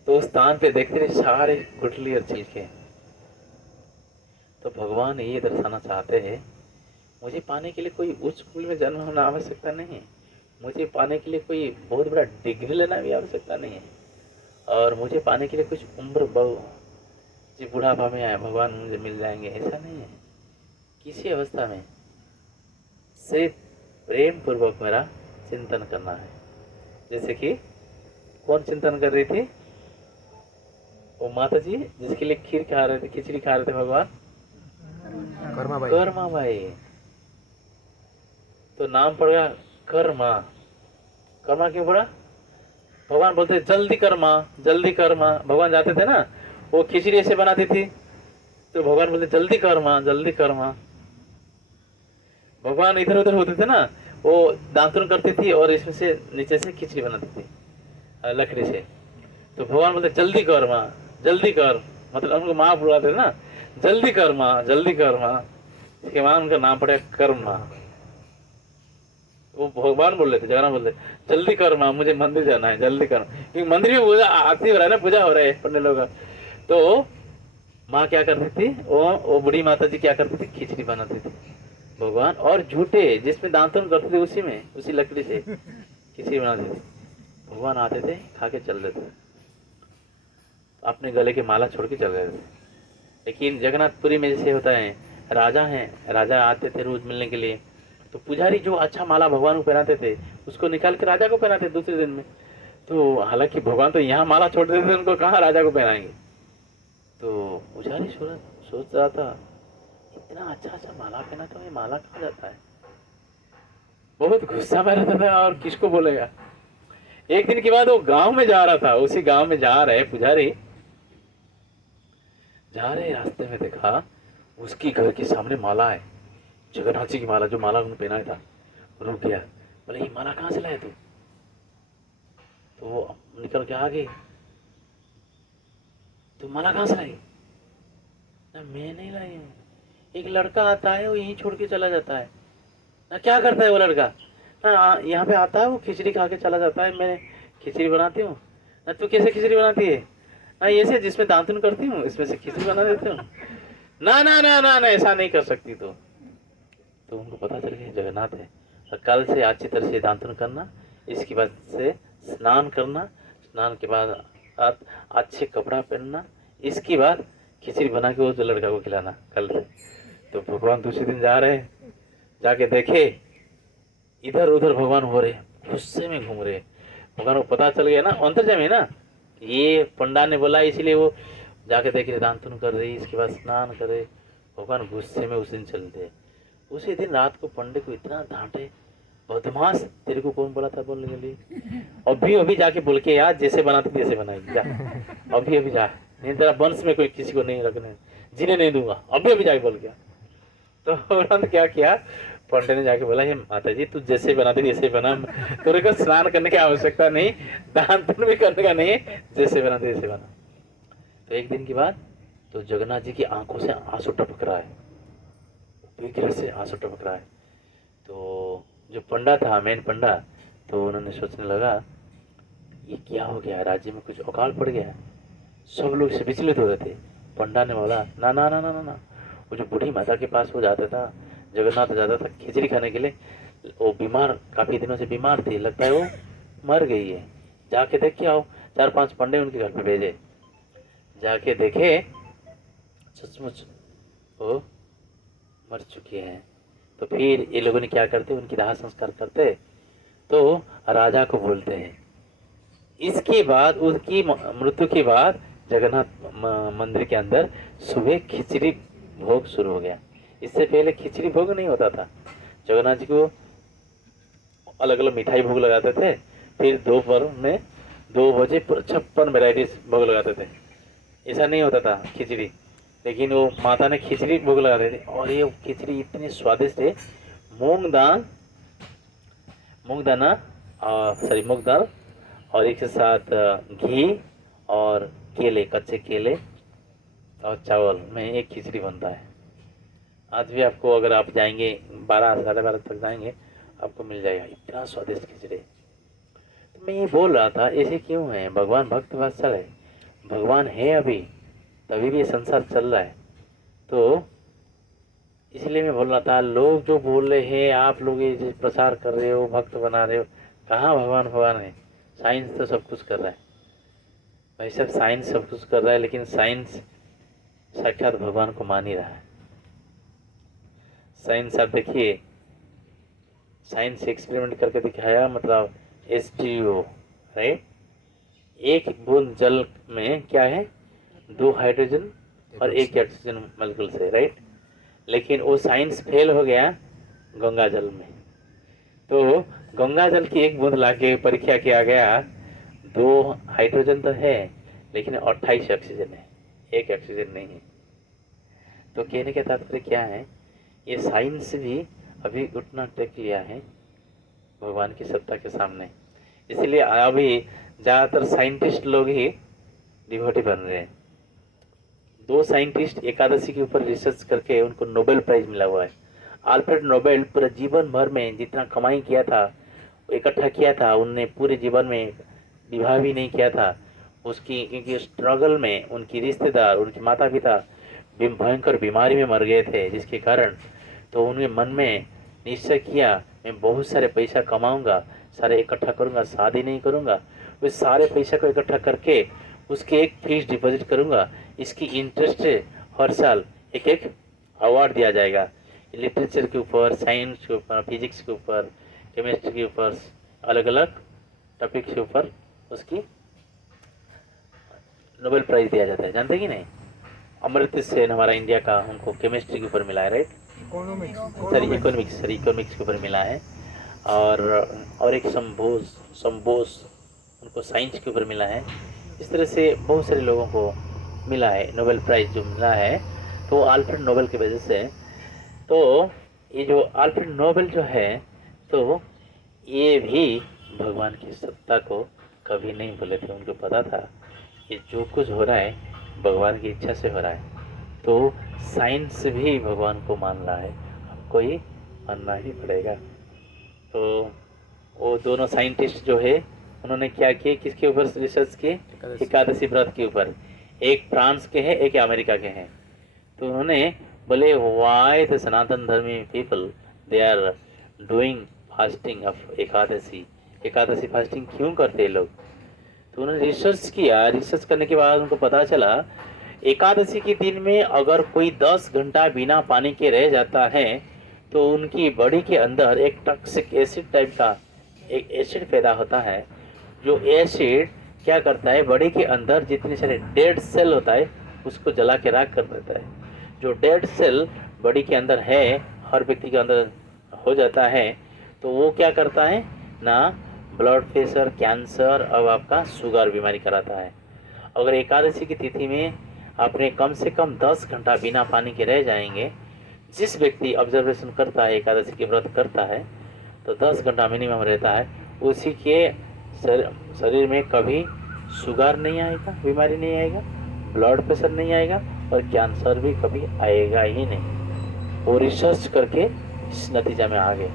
तो उस स्थान पे देखते रहे सारे गुटली और छिलके। तो भगवान ये दर्शाना चाहते हैं, मुझे पाने के लिए कोई उच्च कुल में जन्म होना आवश्यकता नहीं है, मुझे पाने के लिए कोई बहुत बड़ा डिग्री लेना भी आवश्यकता नहीं है, और मुझे पाने के लिए कुछ उम्र बहु जी बुढ़ापा में आए भगवान मुझे मिल जाएंगे, ऐसा नहीं है। किसी अवस्था में सिर्फ प्रेम पूर्वक मेरा चिंतन करना है। जैसे कि कौन चिंतन कर रही थी? वो माता जी जिसके लिए खीर खा रहे थे, खिचड़ी खा रहे थे भगवान, कर्मा बाई। तो नाम पड़ गया कर्मा। कर्मा क्यों पड़ा? भगवान बोलते जल्दी कर्मा, जल्दी कर्मा। भगवान जाते थे ना, वो खिचड़ी ऐसे बनाती थी, तो भगवान बोलते जल्दी कर्मा, जल्दी कर्मा। भगवान इधर उधर होते थे ना, वो दातुन करती थी और इसमें से नीचे से खिचड़ी बनाती थी लकड़ी से। तो भगवान बोलते जल्दी कर माँ, जल्दी कर, मतलब उनको माँ बुलाते थे ना, जल्दी कर माँ, जल्दी कर माँ। इसके बाद उनका नाम पड़ा कर्म माँ। वो भगवान बोल रहे थे, जगन्नाथ बोल रहे जल्दी कर माँ, मुझे मंदिर जाना है, जल्दी कर। क्योंकि मंदिर में पूजा आरती हो रहा है ना, पूजा हो रहा है पंडित लोग का। तो माँ क्या करती थी, वो बूढ़ी माता जी क्या करती थी, खिचड़ी बनाती थी भगवान, और झूठे जिसमें दांतन करते थे उसी में, उसी लकड़ी से खिचड़ी बनाती थी। भगवान आते थे, खा के चल देते, अपने गले के माला छोड़ के चल गए थे। लेकिन जगन्नाथपुरी में जैसे होता है, राजा हैं, राजा आते थे रोज मिलने के लिए, तो पुजारी जो अच्छा माला भगवान को पहनाते थे उसको निकाल के राजा को पहनाते दूसरे दिन में। तो हालांकि भगवान तो यहाँ माला छोड़ देते थे, उनको कहाँ राजा को पहनाएंगे। तो पुजारी सोच रहा था, इतना अच्छा अच्छा माला पहना तो ये माला कहाँ जाता है। बहुत गुस्सा में रहता था, और किसको बोलेगा। एक दिन के बाद वो गांव में जा रहा था, उसी गांव में जा रहे पुजारी, जा रहे रास्ते में देखा उसकी घर के सामने माला है, जगन्नाथ जी की माला, जो माला उन्होंने पहना था। रुक गया, बोले ये माला कहाँ से लाए तू? तो वो निकल के आ गई, तू माला कहाँ से लाई? ना मैं नहीं लाई हूँ, एक लड़का आता है वो यहीं छोड़ के चला जाता है। ना क्या करता है वो लड़का? ना यहाँ पे आता है, वो खिचड़ी खा के चला जाता है, मैं खिचड़ी बनाती हूँ। ना तू कैसे खिचड़ी बनाती है? ना ये से जिसमें दातुन करती हूँ इसमें से खिचड़ी बना देती हूँ। ना ना ना ना ना ऐसा नहीं कर सकती। तो उनको पता चल गया जगन्नाथ है। और कल से अच्छी तरह से दातुन करना, इसके बाद से स्नान करना, स्नान के बाद अच्छे कपड़ा पहनना, इसके बाद खिचड़ी बना के वो लड़का को खिलाना कल से। तो भगवान दूसरे दिन जा रहे, जाके देखे इधर उधर भगवान हो रहे, गुस्से में घूम रहे। भगवान को पता चल गया ना, अंतर्जामी ना, ये पंडा ने बोला, इसलिए वो जाके देख रहे दातुन कर रही, इसके बाद स्नान करे। भगवान गुस्से में उस दिन चलते। उसी दिन रात को पंडित को इतना डांटे, बदमाश, तेरे को कौन बोला था बोलने के लिए? अभी अभी जाके बोल के यार, जैसे बनाती जैसे बनाएगी जा, अभी अभी जा, नहीं तेरा वंश में कोई किसी को नहीं रखने, जीने नहीं दूंगा, अभी अभी जाके बोल गया। तो उन्होंने क्या किया, पंडित ने जाके बोला, ये माता जी तू जैसे बनाती वैसे बना, तेरे को स्नान करने की आवश्यकता नहीं, दान भी करने का नहीं, जैसे बनाते वैसे बना। तो एक दिन के बाद तो जगन्नाथ जी की आंखों से आंसू टपक रहा है, विग्रह से आंसू टपक रहा है। तो जो पंडा था, मेन पंडा, तो उन्होंने सोचने लगा ये क्या हो गया, राज्य में कुछ अकाल पड़ गया। सब लोग से विचलित हो रहे थे। पंडा ने बोला ना ना ना ना ना ना, वो जो बूढ़ी माता के पास वो जाता था, जगन्नाथ जाता था खिचड़ी खाने के लिए, वो बीमार, काफी दिनों से बीमार थी, लगता है वो मर गई है, जाके देख के आओ। 4-5 पंडे उनके घर पे भेजे, जाके देखे सचमुच वो मर चुके हैं। तो फिर ये लोगों ने क्या करते, उनकी दाह संस्कार करते, तो राजा को बोलते हैं। इसके बाद उसकी मृत्यु के बाद जगन्नाथ मंदिर के अंदर सुबह खिचड़ी भोग शुरू हो गया। इससे पहले खिचड़ी भोग नहीं होता था। जगन्नाथ जी को अलग अलग मिठाई भोग लगाते थे, फिर दोपहर में 2 बजे 56 वेराइटीज भोग लगाते थे। ऐसा नहीं होता था खिचड़ी, लेकिन वो माता ने खिचड़ी भोग लगाते थे, और ये खिचड़ी इतनी स्वादिष्ट है। मूंग दाना मूंग दाल, और एक के साथ घी और केले, कच्चे केले और चावल में एक खिचड़ी बनता है। आज भी आपको, अगर आप जाएंगे 12 साढ़े 12 तक जाएंगे, आपको मिल जाएगा, इतना स्वादिष्ट खिचड़ी। तो मैं ये बोल रहा था, ऐसे क्यों है? भगवान भक्त वत्सल है, भगवान है अभी, तभी भी ये संसार चल रहा है। तो इसलिए मैं बोल रहा था, लोग जो बोल रहे हैं, आप लोग ये जो प्रचार कर रहे हो, भक्त बना रहे हो, कहाँ भगवान है? साइंस तो सब कुछ कर रहा है भाई साहब, साइंस सब कुछ कर रहा है, लेकिन साइंस साक्षात भगवान को मान ही रहा है। साइंस आप देखिए, साइंस एक्सपेरिमेंट करके दिखाया, मतलब H2O, राइट, एक बूंद जल में क्या है, 2 हाइड्रोजन और 1 ऑक्सीजन मॉलिक्यूल से, राइट। लेकिन वो साइंस फेल हो गया गंगा जल में। तो गंगा जल की एक बूंद लाके परीक्षा किया गया, 2 हाइड्रोजन तो है लेकिन 28 ऑक्सीजन है, एक ऑक्सीजन नहीं है। तो कहने का तात्पर्य क्या है, ये साइंस भी अभी घुटना टेक लिया है भगवान की सत्ता के सामने। इसलिए अभी ज़्यादातर साइंटिस्ट लोग ही डिवोटी बन रहे हैं। 2 साइंटिस्ट एकादशी के ऊपर रिसर्च करके उनको नोबेल प्राइज मिला हुआ है। अल्फ्रेड नोबेल पूरे जीवन भर में जितना कमाई किया था, इकट्ठा किया था, उनने पूरे जीवन में विवाह भी नहीं किया था उसकी, क्योंकि स्ट्रगल में उनकी रिश्तेदार, उनके माता पिता भयंकर बीमारी में मर गए थे, जिसके कारण तो उनके मन में निश्चय किया मैं बहुत सारे पैसा कमाऊंगा, सारे इकट्ठा करूंगा, शादी नहीं करूंगा, उस सारे पैसा को इकट्ठा करके उसके एक फिक्स डिपॉजिट करूंगा, इसकी इंटरेस्ट हर साल एक एक अवार्ड दिया जाएगा, लिटरेचर के ऊपर, साइंस के ऊपर, फिजिक्स के ऊपर, केमिस्ट्री के ऊपर, अलग अलग टॉपिक के ऊपर उसकी नोबेल प्राइज दिया जाता है। जानते कि नहीं? अमर्त्य सेन हमारा इंडिया का, उनको केमिस्ट्री के ऊपर मिला है, राइट? इकोनॉमिक्स के ऊपर मिला है। और एक संबोस उनको साइंस के ऊपर मिला है। इस तरह से बहुत सारे लोगों को मिला है नोबेल प्राइज, जो मिला है तो अल्फ्रेड नोबेल की वजह से। तो ये जो अल्फ्रेड नोबेल जो है, तो ये भी भगवान की सत्ता को कभी नहीं भूले थे। उनको पता था कि जो कुछ हो रहा है भगवान की इच्छा से हो रहा है। तो साइंस भी भगवान को मान रहा है, हमको ही मानना ही पड़ेगा। तो वो दोनों साइंटिस्ट जो है, उन्होंने क्या किए, किसके ऊपर रिसर्च किए? एकादशी व्रत के ऊपर। एक फ्रांस के हैं, एक अमेरिका के हैं। तो उन्होंने बोले Y the Sanatan Dharmi people they are doing fasting of Ekadashi fasting क्यों करते हैं लोग? तो उन्होंने रिसर्च किया। रिसर्च करने के बाद उनको पता चला एकादशी के दिन में अगर कोई 10 घंटा बिना पानी के रह जाता है तो उनकी बॉडी के अंदर एक टॉक्सिक एसिड टाइप का एक एसिड पैदा होता है। जो एसिड क्या करता है, बॉडी के अंदर जितने सारे डेड सेल होता है उसको जला के राख कर देता है। जो डेड सेल बॉडी के अंदर है, हर व्यक्ति के अंदर हो जाता है, तो वो क्या करता है ना, ब्लड प्रेशर, कैंसर और आपका शुगर बीमारी कराता है। अगर एकादशी की तिथि में आपने कम से कम 10 घंटा बिना पानी के रह जाएंगे, जिस व्यक्ति ऑब्जर्वेशन करता है, एकादशी के व्रत करता है, तो 10 घंटा मिनिमम रहता है, उसी के शरीर में कभी शुगर नहीं आएगा, बीमारी नहीं आएगा, ब्लड प्रेशर नहीं आएगा और कैंसर भी कभी आएगा ही नहीं। वो रिसर्च करके इस नतीजा में आ गए,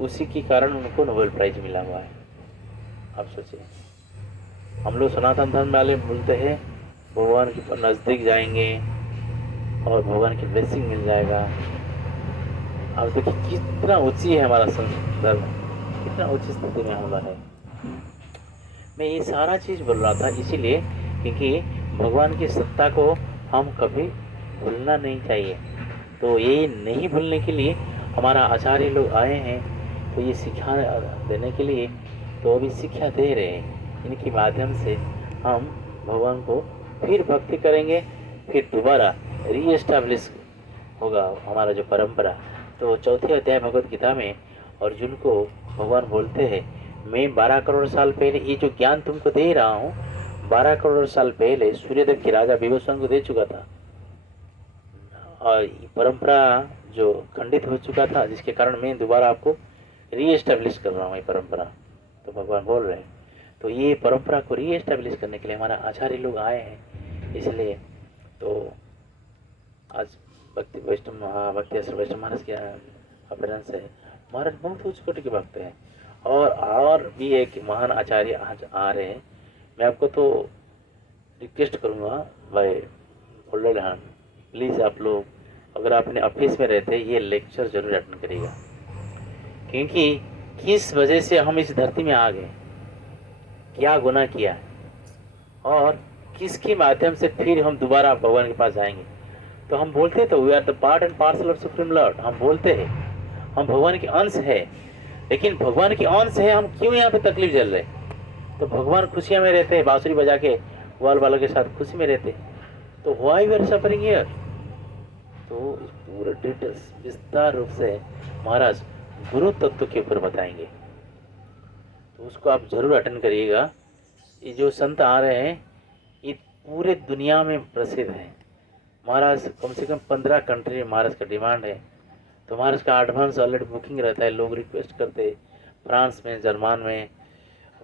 उसी के कारण उनको नोबेल प्राइज मिला हुआ है। आप सोचिए, हम लोग सनातन धर्म वाले बोलते हैं भगवान के नज़दीक जाएंगे और भगवान की ब्लेसिंग मिल जाएगा। आप देखिए कितना ऊंची है हमारा धर्म, कितना ऊंची स्थिति में हम है। मैं ये सारा चीज़ बोल रहा था इसीलिए क्योंकि भगवान की सत्ता को हम कभी भूलना नहीं चाहिए। तो ये नहीं भूलने के लिए हमारा आचार्य लोग आए हैं, तो ये सिखा देने के लिए तो अभी शिक्षा दे रहे हैं। इनके माध्यम से हम भगवान को फिर भक्ति करेंगे, फिर दोबारा रीएस्टैब्लिश होगा हमारा जो परंपरा। तो 4थे अध्याय भगवत गीता में अर्जुन को भगवान बोलते हैं, मैं 12 करोड़ साल पहले ये जो ज्ञान तुमको दे रहा हूँ, 12 करोड़ साल पहले सूर्यदेव के राजा विभीषण को दे चुका था, और परंपरा जो खंडित हो चुका था, जिसके कारण मैं दोबारा आपको रीएस्टैब्लिश कर रहा हूँ ये परंपरा। तो भगवान बोल रहे हैं, तो ये परंपरा को रीएस्टैब्लिश करने के लिए हमारा आचार्य लोग आए हैं। इसलिए तो आज भक्ति आश्रम वैष्णव महाराज के अपीयरेंस है। महाराज बहुत उच्च कोटि के भक्त हैं, और भी एक महान आचार्य आज आ रहे हैं। मैं आपको तो रिक्वेस्ट करूँगा भाई फोल्डेड हैंड, प्लीज़ आप लोग अगर आपने ऑफिस में रहते ये लेक्चर जरूर अटेंड करिएगा, क्योंकि किस वजह से हम इस धरती में आ गए, क्या गुनाह किया है, और किसके माध्यम से फिर हम दोबारा भगवान के पास जाएंगे। तो हम बोलते तो we are the part and parcel of supreme lord, हम बोलते हैं हम भगवान के अंश है, लेकिन भगवान के अंश है, हम क्यों यहाँ पे तकलीफ झेल रहे? तो भगवान खुशियाँ में रहते हैं, बांसुरी बजा के ग्वाल वालों के साथ खुशी में रहते हैं, तो why we are suffering here? तो पूरे डिटेल्स विस्तार रूप से महाराज गुरु तत्व के ऊपर बताएंगे, तो उसको आप जरूर अटेंड करिएगा। ये जो संत आ रहे हैं ये पूरे दुनिया में प्रसिद्ध हैं। महाराज कम से कम 15 कंट्री में महाराज का डिमांड है, तो महाराज का एडवांस ऑलरेडी बुकिंग रहता है, लोग रिक्वेस्ट करते हैं फ्रांस में, जर्मन में,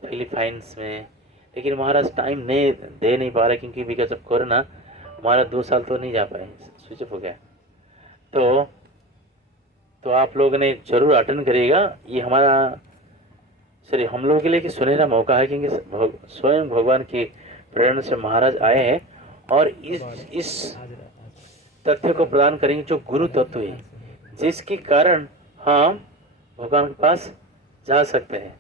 फिलीपाइंस में। लेकिन महाराज टाइम नहीं दे नहीं पा रहे क्योंकि बिकॉज ऑफ कोरोना महाराज 2 साल तो नहीं जा पाए, स्विच ऑफ हो गया। तो आप लोगों ने जरूर अटेंड करिएगा। ये हमारा सिर्फ हम लोगों के लिए कि सुनहरा मौका है, क्योंकि स्वयं भगवान की प्रेरणा से महाराज आए हैं और इस तथ्य को प्रदान करेंगे जो गुरु तत्व है, जिसके कारण हम भगवान के पास जा सकते हैं।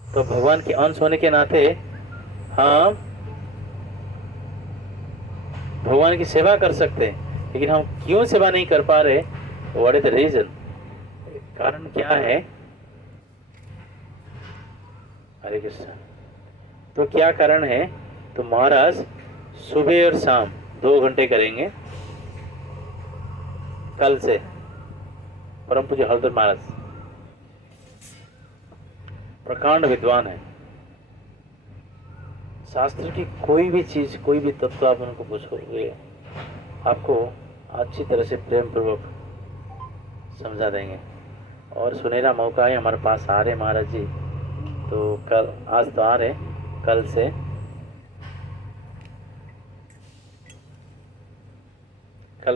तो भगवान के अंश होने के नाते हम भगवान की सेवा कर सकते हैं, लेकिन हम क्यों सेवा नहीं कर पा रहे? What is the reason? कारण क्या है? हरे कृष्ण। तो क्या कारण है? तो महाराज सुबह और शाम 2 घंटे करेंगे कल से। परम पूज्य हरदर महाराज प्रकांड विद्वान है, शास्त्र की कोई भी चीज, कोई भी तत्व आप उनको पूछोगे आपको अच्छी तरह से प्रेम पूर्वक समझा देंगे। और सुनहरा मौका है, हमारे पास आ रहे महाराज जी, तो कल, आज तो आ रहे, कल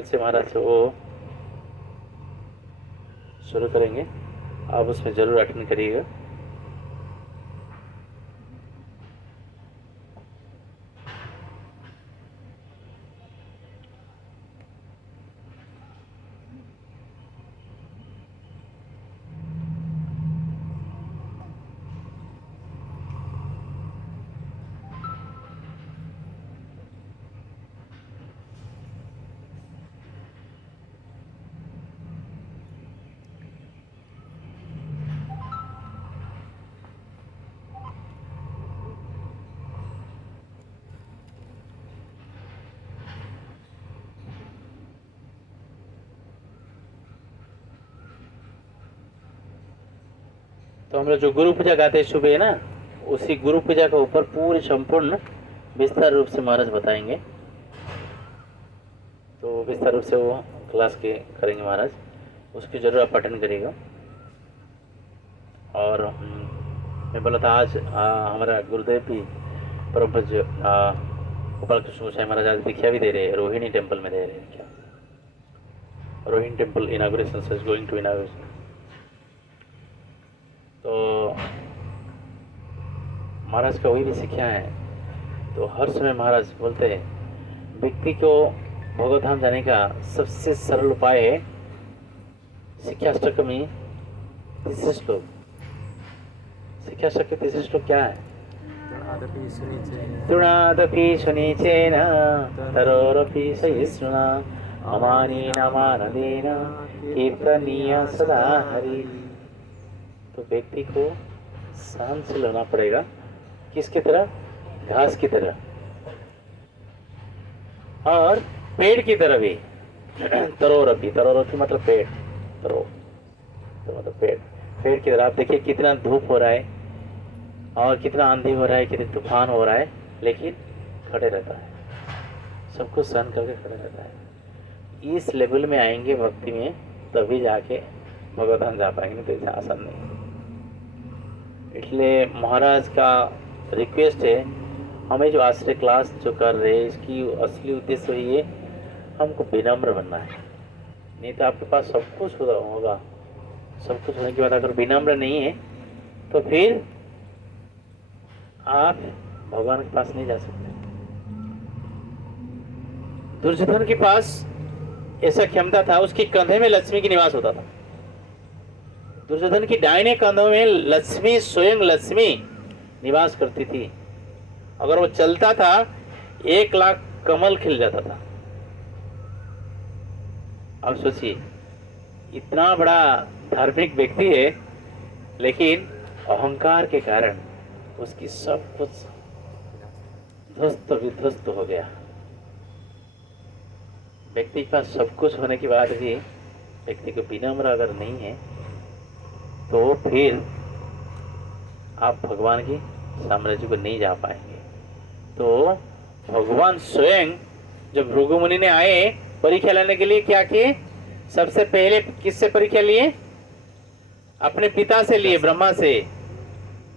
से महाराज वो शुरू करेंगे, आप उसमें जरूर अटेंड करिएगा। तो हम लोग जो गुरु पूजा गाते हैं सुबह ना, उसी गुरु पूजा के ऊपर पूरे संपूर्ण विस्तार रूप से महाराज बताएंगे। तो विस्तार रूप से वो क्लास के करेंगे महाराज, उसकी जरूर आप अटेंड करिएगा। और मैं बोला था आज हमारा गुरुदेव भी परम पूज्य गोपाल कृष्ण गोसाई महाराज आज दीक्षा भी दे रहे हैं, रोहिणी टेम्पल में दे रहे हैं। क्या Rohini temple inauguration is going to inauguration. तो महाराज का वही भी शिक्षा है। तो हर समय महाराज बोलते हैं व्यक्ति को भगवत धाम जाने का सबसे सरल उपाय है शिक्षाष्टक में तीसरे श्लोक। शिक्षाष्टक के तीसरे श्लोक क्या है? तृणादपि सुनिचेन तरोरपि सहिष्णुना अमानेन मानदेन कीर्तनीय सदा हरि। तो व्यक्ति को सहनशील होना पड़ेगा, किसकी तरह? घास की तरह और पेड़ की तरह भी। तरोरपि, तरोरपि मतलब पेड़, तरो तो मतलब पेड़ की तरह। आप देखिए कितना धूप हो रहा है और कितना आंधी हो रहा है, कितनी तूफान हो रहा है, लेकिन खड़े रहता है, सब कुछ सहन करके खड़े रहता है। इस लेवल में आएंगे भक्ति में, तभी जाके भगवतान जा पाएंगे, नहीं तो इतना आसान नहीं। इसलिए महाराज का रिक्वेस्ट है, हमें जो आश्रय क्लास जो कर रहे हैं इसकी असली उद्देश्य वही है, हमको विनम्र बनना है। नहीं तो आपके पास सब कुछ होगा, सब कुछ होने के बाद अगर विनम्र नहीं है तो फिर आप भगवान के पास नहीं जा सकते। दुर्योधन के पास ऐसा क्षमता था, उसके कंधे में लक्ष्मी की निवास होता था। दुर्योधन की दाहिने कंधों में लक्ष्मी, स्वयं लक्ष्मी निवास करती थी। अगर वो चलता था 1 लाख कमल खिल जाता था। अब सोचिए इतना बड़ा धार्मिक व्यक्ति है, लेकिन अहंकार के कारण उसकी सब कुछ ध्वस्त विध्वस्त हो गया। व्यक्ति के पास सब कुछ होने के बाद भी व्यक्ति को विनम्र अगर नहीं है तो फिर आप भगवान की साम्राज्य को नहीं जा पाएंगे। तो भगवान स्वयं जब भृगु मुनि ने आए परीक्षा लेने के लिए, क्या किए? सबसे पहले किससे परीक्षा लिए? अपने पिता से लिए, ब्रह्मा से।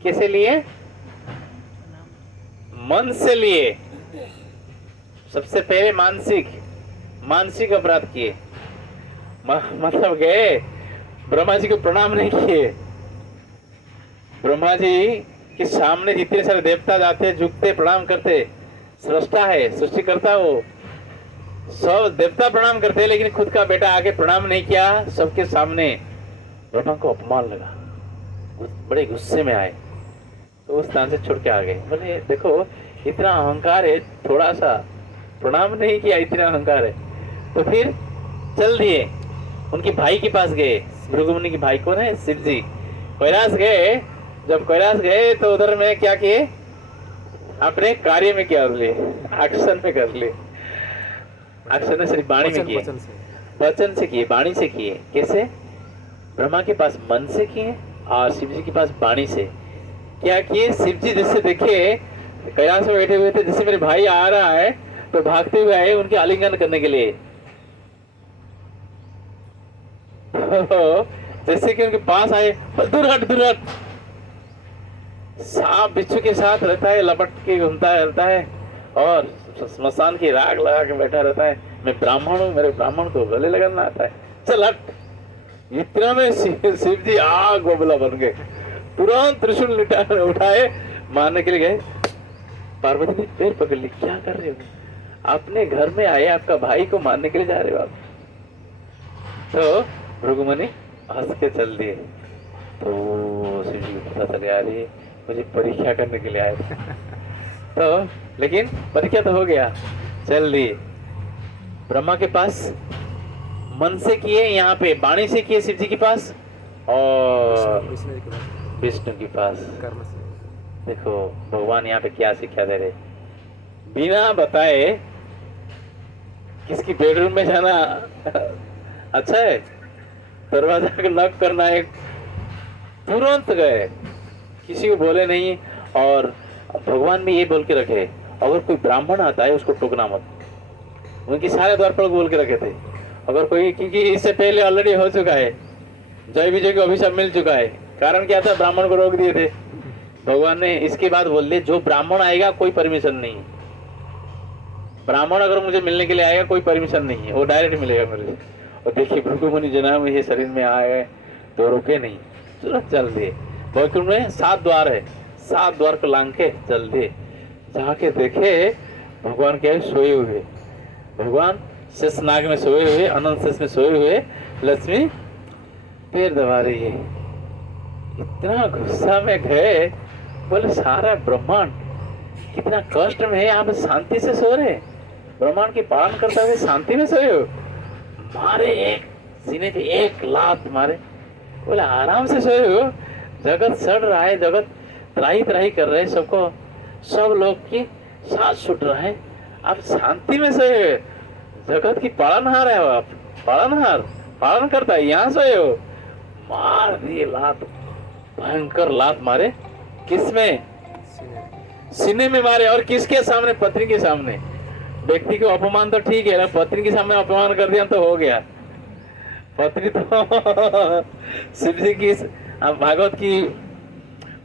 किसे लिए? मन से लिए। सबसे पहले मानसिक अपराध किए। मतलब गए, ब्रह्मा जी को प्रणाम नहीं किए। ब्रह्मा जी के सामने जितने सारे देवता जाते, झुकते, प्रणाम करते। सृष्टा है, सृष्टि करता वो, सब देवता प्रणाम करते, लेकिन खुद का बेटा आके प्रणाम नहीं किया सबके सामने। ब्रह्मा को अपमान लगा, बड़े गुस्से में आए, तो उस स्थान से छुड़ के आ गए। बोले देखो इतना अहंकार है, थोड़ा सा प्रणाम नहीं किया, इतना अहंकार है। तो फिर चल दिए, उनके भाई के पास गए। भृगु मुनि के भाई कौन है? शिव जी। कैलाश गए। जब कैलाश गए तो उधर में क्या किए? अपने कार्य में क्या कर लिए? एक्शन में कर लिए। एक्शन में सिर्फ वाणी में किए, वचन से किए, वाणी से किए। कैसे? ब्रह्मा के पास मन से किए और शिव जी के पास वाणी से। क्या किए? शिव जी जैसे देखे कैलाश में बैठे हुए थे, जैसे मेरे भाई आ रहा है तो भागते हुए आए उनके आलिंगन करने के लिए। जैसे कि उनके पास आए, दूर हट दूर हट। सांप बिच्छू के साथ रहता है, लपट के घूमता रहता है और स्मशान की राग लगा के बैठा रहता है। मैं ब्राह्मण हूँ, मेरे ब्राह्मण को गले लगाना आता है, चल हट। इतना में शिव जी आग बबला बन गए, तुरंत त्रिशूल उठाए, मारने के लिए गए। पार्वती ने पैर पकड़ ली, क्या कर रहे हो? अपने घर में आए, आपका भाई को मारने के लिए जा रहे हो आप? तो भृगु मुनि हंस के चल दिए। तो शिव जी को पता चल गया, अरे मुझे परीक्षा करने के लिए आए थे। तो लेकिन परीक्षा तो हो गया, चल दिए। ब्रह्मा के पास मन से किए, यहाँ पे वाणी से किए शिव जी के पास, और विष्णु के पास कर्म से। देखो भगवान यहाँ पे क्या शिक्षा दे रहे, बिना बताए किसकी बेडरूम में जाना अच्छा है? दरवाजा को लॉक करना है, तुरंत गए, किसी को बोले नहीं। और भगवान भी ये बोल के रखे, अगर कोई ब्राह्मण आता है उसको टोकना मत। उनकी सारे द्वारपाल बोल के रखे थे, अगर कोई, क्योंकि इससे पहले ऑलरेडी हो चुका है, जय विजय को अभिशाप मिल चुका है। कारण क्या था? ब्राह्मण को रोक दिए थे भगवान ने। इसके बाद बोल दिए जो ब्राह्मण आएगा कोई परमिशन नहीं, ब्राह्मण अगर मुझे मिलने के लिए आएगा कोई परमिशन नहीं है, वो डायरेक्ट मिलेगा मुझे। और देखिए भृगु मुनि जन्म ये शरीर में आ गए तो रुके नहीं, तुरंत चल दिए। वैकुंठ में 7 द्वार है, 7 द्वार को लांग के चल दिए। जाके देखे भगवान क्या सोए हुए, भगवान शेषनाग में सोए हुए, अनंत शेष में सोए हुए, लक्ष्मी पैर दबा रही है। इतना गुस्सा में गए, बोले सारा ब्रह्मांड कितना कष्ट में है, आप शांति से सो रहे, ब्रह्मांड की पालन करते हुए शांति में सोए हो। मारे एक सीने पे एक लात मारे, बोले आराम से सोए हो, जगत सड़ रहा है, जगत त्राही त्राही कर रहे, सबको, सब लोग की सांस छूट रहा है, आप शांति में सोए हो। जगत की पालनहार है आप, पालनहार, पालन करता है, यहाँ सोए हो। मार दिए लात, भयंकर लात मारे। किसमें? सीने में मारे। और किसके सामने? पत्नी के सामने। व्यक्ति को अपमान तो ठीक है ना, पत्नी के सामने अपमान कर दिया तो हो गया। पत्नी तो शिव जी की भागवत की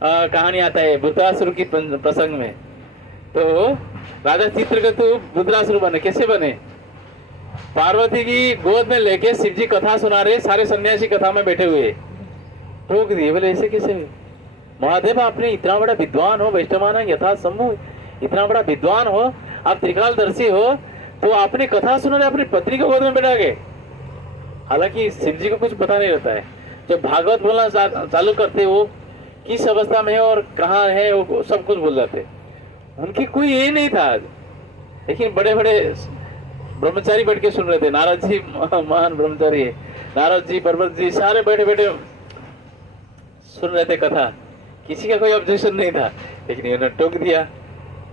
कहानी आता है वृत्रासुर की प्रसंग में। तो राजा चित्रकेतु वृत्रासुर बने, कैसे बने? पार्वती की गोद में लेके शिव जी कथा सुना रहे, सारे सन्यासी कथा में बैठे हुए, रोक दिए। बोले ऐसे कैसे? महादेव आपने इतना बड़ा विद्वान हो, वैष्णवान यथा संभव, इतना बड़ा विद्वान हो, आप त्रिकालदर्शी हो, तो आपने कथा सुना रहे अपनी पत्नी को गोद में बैठा के। हालांकि शिव जी को कुछ पता नहीं रहता है, जब भागवत बोलना चालू करते वो किस अवस्था में है और कहाँ है वो सब कुछ भूल जाते। उनकी कोई ये नहीं था, लेकिन बड़े बड़े ब्रह्मचारी बैठ के सुन रहे थे। नारद जी महान ब्रह्मचारी है, नारद जी, पर्वत जी, सारे बैठे बैठे सुन रहे थे कथा, किसी का कोई ऑब्जेक्शन नहीं था। लेकिन इन्होंने टोक दिया,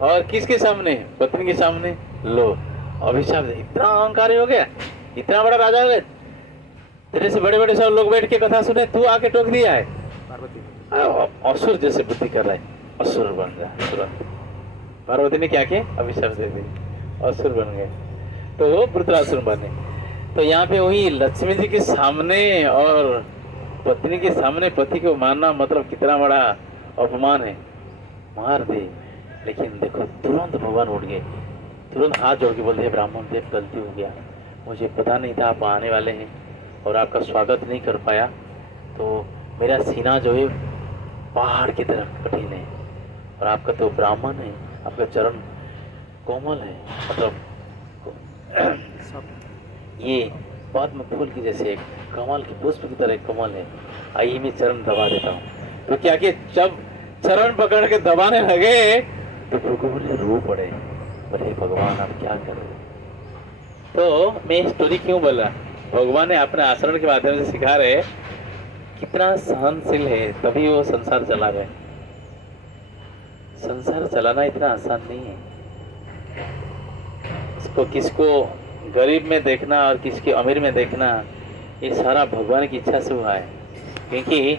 और किसके सामने? पत्नी के सामने। लो अभिशाप, इतना अहंकारी हो गया, इतना बड़ा राजा हो गया, तेरे से बड़े बड़े सब लोग बैठ के कथा सुने, तू आके टोक दिया है। पार्वती असुर जैसे बुद्धि कर रहा है, असुर बन गया तुरंत। पार्वती ने क्या किया, अभिशाप दे दी, असुर बन गए। तो वो वृत्रासुर बने। तो यहाँ पे वही लक्ष्मी जी के सामने और पत्नी के सामने पति को मारना मतलब कितना बड़ा अपमान है। मार दे, लेकिन देखो तुरंत भगवान उठ गए, तुरंत हाथ जोड़ के बोल दिया, ब्राह्मण देव गलती हो गया, मुझे पता नहीं था आप आने वाले हैं और आपका स्वागत नहीं कर पाया। तो मेरा सीना जो है पहाड़ की तरह कठिन है, और आपका तो ब्राह्मण है, आपका चरण कोमल है, मतलब ये पद्म फूल की जैसे कमल की पुष्प की तरह कमल है, आइए मैं चरण दबा देता हूँ। तो क्या कि जब चरण पकड़ के दबाने लगे तो भृगु बोले रो पड़े, बोले भगवान आप क्या करें। तो मैं स्टोरी क्यों बोला, भगवान ने अपने आचरण के माध्यम से सिखा रहे कितना सहनशील है, तभी वो संसार चला रहे। संसार चलाना इतना आसान नहीं है। इसको किसको गरीब में देखना और किसके अमीर में देखना, ये सारा भगवान की इच्छा से हुआ है। क्योंकि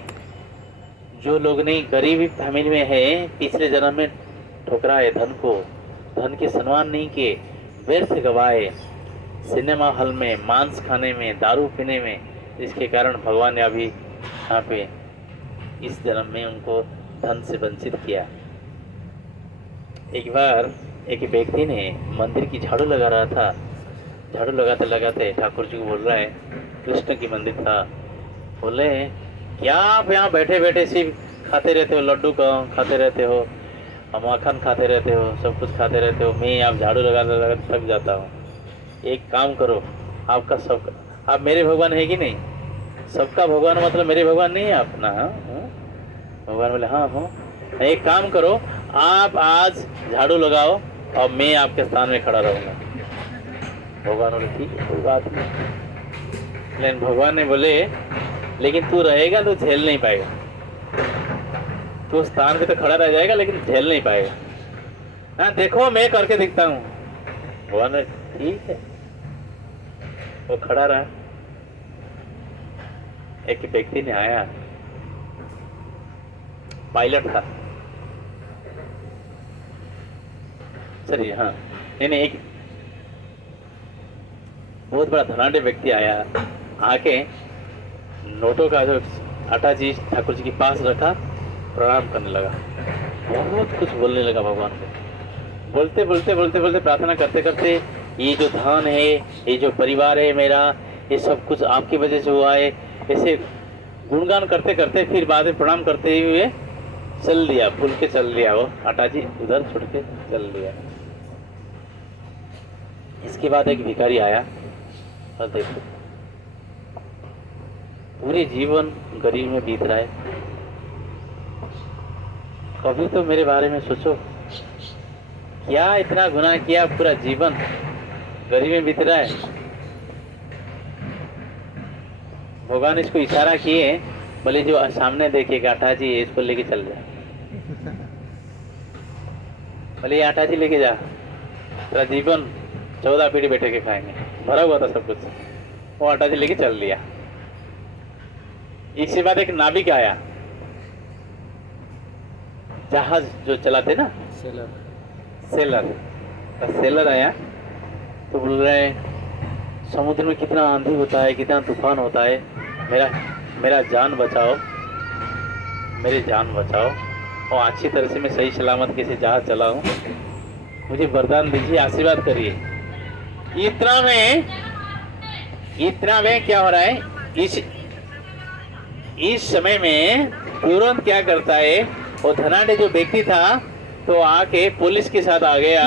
जो लोग नहीं गरीबी फैमिली में है, पिछले जन्म में ठुकराए धन को, धन के सम्मान नहीं किए, व्यर्थ गवाए सिनेमा हॉल में, मांस खाने में, दारू पीने में, जिसके कारण भगवान ने अभी यहाँ पे इस जन्म में उनको धन से वंचित किया। एक बार एक व्यक्ति ने मंदिर की झाड़ू लगा रहा था, झाड़ू लगाते लगाते ठाकुर जी को बोल रहा है, कृष्ण की मंदिर था, बोले क्या आप यहाँ बैठे बैठे सिर्फ खाते रहते हो, लड्डू का खाते रहते हो, माखन खाते रहते हो, सब कुछ खाते रहते हो, मैं आप झाड़ू लगाते लगाते थक जाता हूँ। एक काम करो, आपका सब, आप मेरे भगवान है कि नहीं, सबका भगवान मतलब मेरे भगवान नहीं है अपना। भगवान बोले हाँ हाँ, एक काम करो, आप आज झाड़ू लगाओ और मैं आपके स्थान में खड़ा रहूँगा। भगवान बोले ठीक है, कोई बात नहीं। लेकिन भगवान ने बोले लेकिन तू रहेगा तो झेल नहीं पाएगा, तू स्थान पे तो खड़ा रह जाएगा लेकिन झेल नहीं पाएगा। हाँ देखो मैं करके दिखता हूँ। भगवान ने ठीक है, वो खड़ा रहा। एक व्यक्ति ने आया, पायलट था, चलिए हाँ नहीं एक बहुत बड़ा धनाढ़ व्यक्ति आया, आके नोटों का जो आटा जी ठाकुर जी के पास रखा, प्रणाम करने लगा, बहुत कुछ बोलने लगा भगवान को। बोलते बोलते बोलते बोलते प्रार्थना करते करते, ये जो धन है, ये जो परिवार है मेरा, ये सब कुछ आपकी वजह से हुआ है, ऐसे गुणगान करते करते फिर बाद में प्रणाम करते हुए चल दिया, भूल के चल दिया, वो आटा जी उधर छोड़ के चल दिया। इसके बाद एक भिखारी आया, और देखो पूरे जीवन गरीब में बीत रहा है, कभी तो मेरे बारे में सोचो, क्या इतना गुनाह किया, पूरा जीवन गरीब में बीत रहा है। भगवान इसको इशारा किए, बोले जो सामने देखिएगा आटा जी इसको लेके चल जा, बोले ये आटा जी लेके जा, पूरा जीवन 14 पीढ़ी बैठे के खाएंगे, भरा हुआ था सब कुछ। वो आटा जी लेके चल दिया। इसके बाद एक नाविक आया, जहाज जो चलाते ना, सेलर आया, तो बोल रहे समुद्र में कितना आंधी होता है, कितना तूफान होता है, मेरा जान बचाओ, मेरी जान बचाओ, और अच्छी तरह से मैं सही सलामत कैसे जहाज चलाऊं, मुझे वरदान दीजिए, आशीर्वाद करिए। इतना में क्या हो रहा है, इस समय में तुरंत क्या करता है, वो धनाढ़ जो व्यक्ति था तो आके पुलिस के साथ आ गया,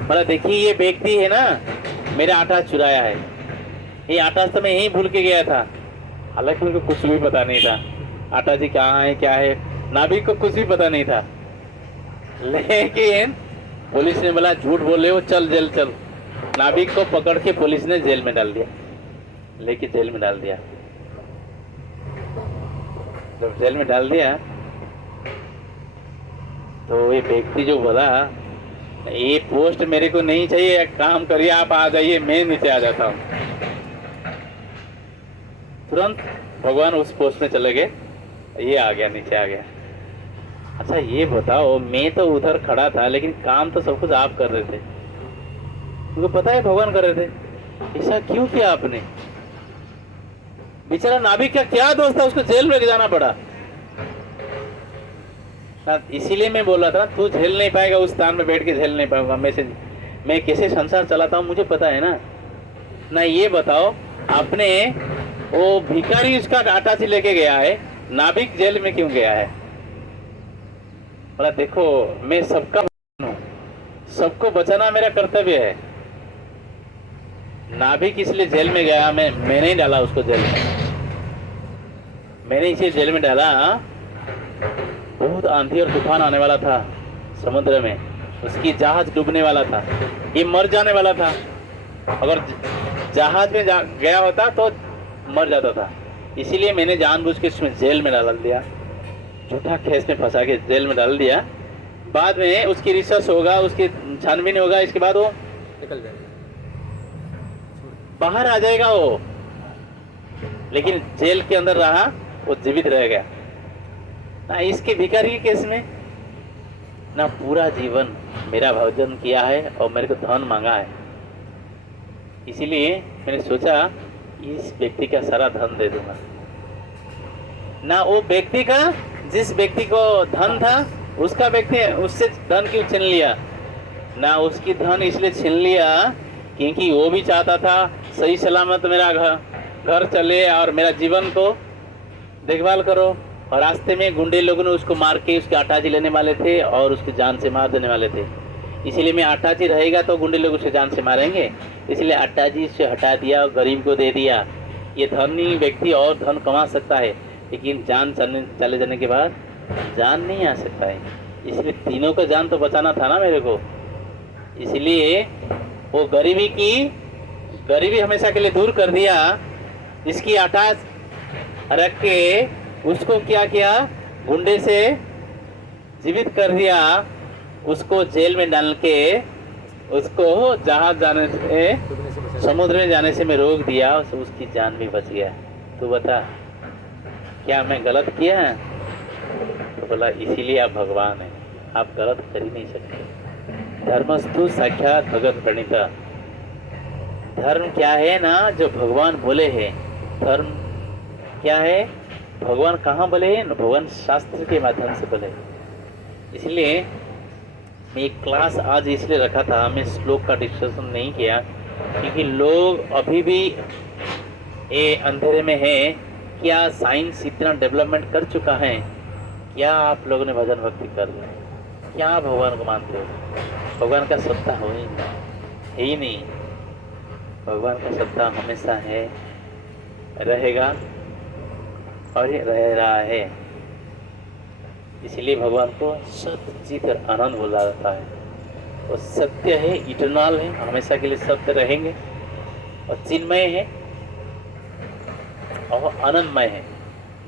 बोला देखिए ये व्यक्ति है ना, मेरा आटा चुराया है, ये आटा तो मैं यहीं भूल के गया था। हालांकि उनको कुछ भी पता नहीं था आटा जी कहाँ है क्या है, नाविक को कुछ भी पता नहीं था। लेकिन पुलिस ने बोला झूठ बोल रहे हो, चल जेल चल। नाविक को पकड़ के पुलिस ने जेल में डाल दिया, लेके जेल में डाल दिया। जब जेल में डाल दिया तो ये व्यक्ति जो बोला ये पोस्ट मेरे को नहीं चाहिए, एक काम करिए आप आ जाइए, मैं नीचे आ जाता हूँ। तुरंत भगवान उस पोस्ट में चले गए ये आ गया, नीचे आ गया। अच्छा ये बताओ, मैं तो उधर खड़ा था लेकिन काम तो सब कुछ आप कर रहे थे, तुमको पता है भगवान कर रहे थे, ऐसा क्यों किया आपने? बेचारा नाभिक का क्या दोस्त था, उसको जेल में लेके जाना पड़ा। इसीलिए मैं बोल रहा था तू झेल नहीं पाएगा, उस स्थान में बैठ के झेल नहीं पाऊंगा। मैं कैसे संसार चलाता हूँ मुझे पता है ना। ना ये बताओ, आपने वो भिखारी उसका आटा से लेके गया है, नाभिक जेल में क्यों गया है? बोला देखो मैं सबका हूँ, सबको बचाना मेरा कर्तव्य है। नाभिक इसलिए जेल में गया, मैं नहीं डाला उसको जेल में, मैंने इसे जेल में डाला। बहुत आंधी और तूफान आने वाला था समुद्र में, उसकी जहाज डूबने वाला था, ये मर जाने वाला था। अगर जहाज में गया होता तो मर जाता था, इसीलिए मैंने जानबूझ के इसमें जेल में डाल दिया, झूठा केस में फंसा के जेल में डाल दिया। बाद में उसकी रिसर्च होगा, उसकी छानबीन होगा, इसके बाद वो निकल जाएगा, बाहर आ जाएगा वो। लेकिन जेल के अंदर रहा, वो जीवित रह गया ना। इसके भिखारी के केस में ना पूरा जीवन मेरा भोजन किया है और मेरे को धन मांगा है, इसीलिए मैंने सोचा इस व्यक्ति का सारा धन दे दूंगा। ना वो व्यक्ति का, जिस व्यक्ति को धन था उसका व्यक्ति उससे धन क्यों छीन लिया? ना उसकी धन इसलिए छीन लिया क्योंकि वो भी चाहता था सही सलामत मेरा घर चले और मेरा जीवन को देखभाल करो। और रास्ते में गुंडे लोगों ने उसको मार के उसके अटैची लेने वाले थे और उसकी जान से मार देने वाले थे। इसीलिए मैं अटैची रहेगा तो गुंडे लोग उसे जान से मारेंगे, इसलिए अटैची से हटा दिया और गरीब को दे दिया। ये धनी व्यक्ति और धन कमा सकता है लेकिन जान चले जाने के बाद जान नहीं आ सकता है, इसलिए तीनों का जान तो बचाना था ना मेरे को। इसलिए वो गरीबी हमेशा के लिए दूर कर दिया। इसकी अटैच रख के उसको क्या किया, गुंडे से जीवित कर दिया, उसको जेल में डाल के उसको जहाज जाने से, समुद्र में जाने से मैं रोक दिया, उसकी जान भी बच गया। तू बता क्या मैं गलत किया? तो बोला इसीलिए आप भगवान हैं, आप गलत कर ही नहीं सकते। धर्मस्तु साक्षात भगत प्रणीता। धर्म क्या है ना, जो भगवान बोले हैं। धर्म क्या है, भगवान कहाँ बोले हैं? भगवान शास्त्र के माध्यम से बोले। इसलिए मैं एक क्लास आज इसलिए रखा था, मैं श्लोक का डिस्कशन नहीं किया क्योंकि लोग अभी भी ये अंधेरे में हैं। क्या साइंस इतना डेवलपमेंट कर चुका है? क्या आप लोगों ने भजन भक्ति कर ली? क्या भगवान को मानते हो? भगवान का सत्ता हो ही नहीं। भगवान का सत्ता हमेशा है, रहेगा और ये रह रहा है। इसलिए भगवान को सत्य चित और आनंद बोला जाता है। वो सत्य है, इटर्नल है, हमेशा के लिए सत्य रहेंगे और चिन्मय है और आनंदमय है।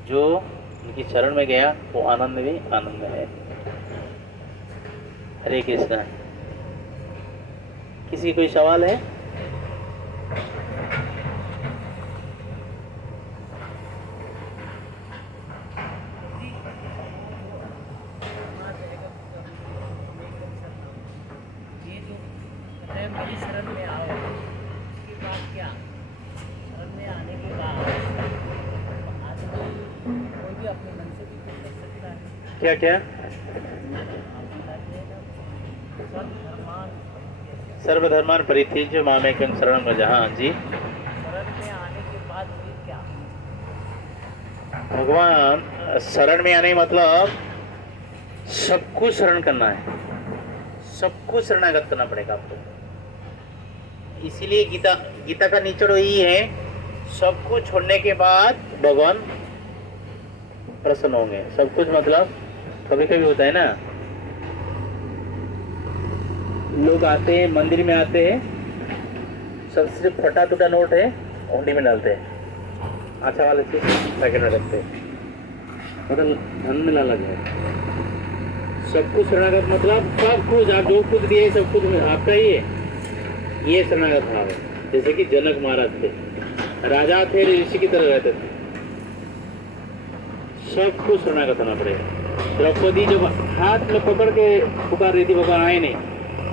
जो उनकी शरण में गया वो आनंद भी आनंद है। हरे कृष्णा। किसी की कोई सवाल है? मेरी शरण में आओ, उसके बाद क्या? शरण में आने के बाद आदमी कोई भी अपने मन से भी कुछ कर सकता है। क्या क्या? सर्वधर्मान परित्यज्य मामेकं शरणं व्रज। हाँ जी। शरण में आने के बाद फिर क्या? भगवान शरण में आने मतलब सबको शरण करना है, सबको शरणागत करना पड़ेगा आपको। इसीलिए गीता का निचोड़ यही है, सब कुछ छोड़ने के बाद भगवान प्रसन्न होंगे। सब कुछ मतलब कभी कभी होता है ना, लोग आते हैं मंदिर में आते हैं, सब सिर्फ फटा टूटा नोट है हुंडी में डालते हैं, अच्छा वाले चीज पैकेट में रखते हैं, मतलब धन में ना लगे। सब कुछ शरणागत मतलब सब कुछ, आप जो कुछ दिए सब कुछ आपका ही है, ये शरणागत भाव है। जैसे कि जनक महाराज थे, राजा थे, ऋषि की तरह रहते थे, सब कुछ शरणागत होना पड़ेगा। द्रौपदी जब हाथ में पकड़ के पुकार रही थी भगवान आए नहीं,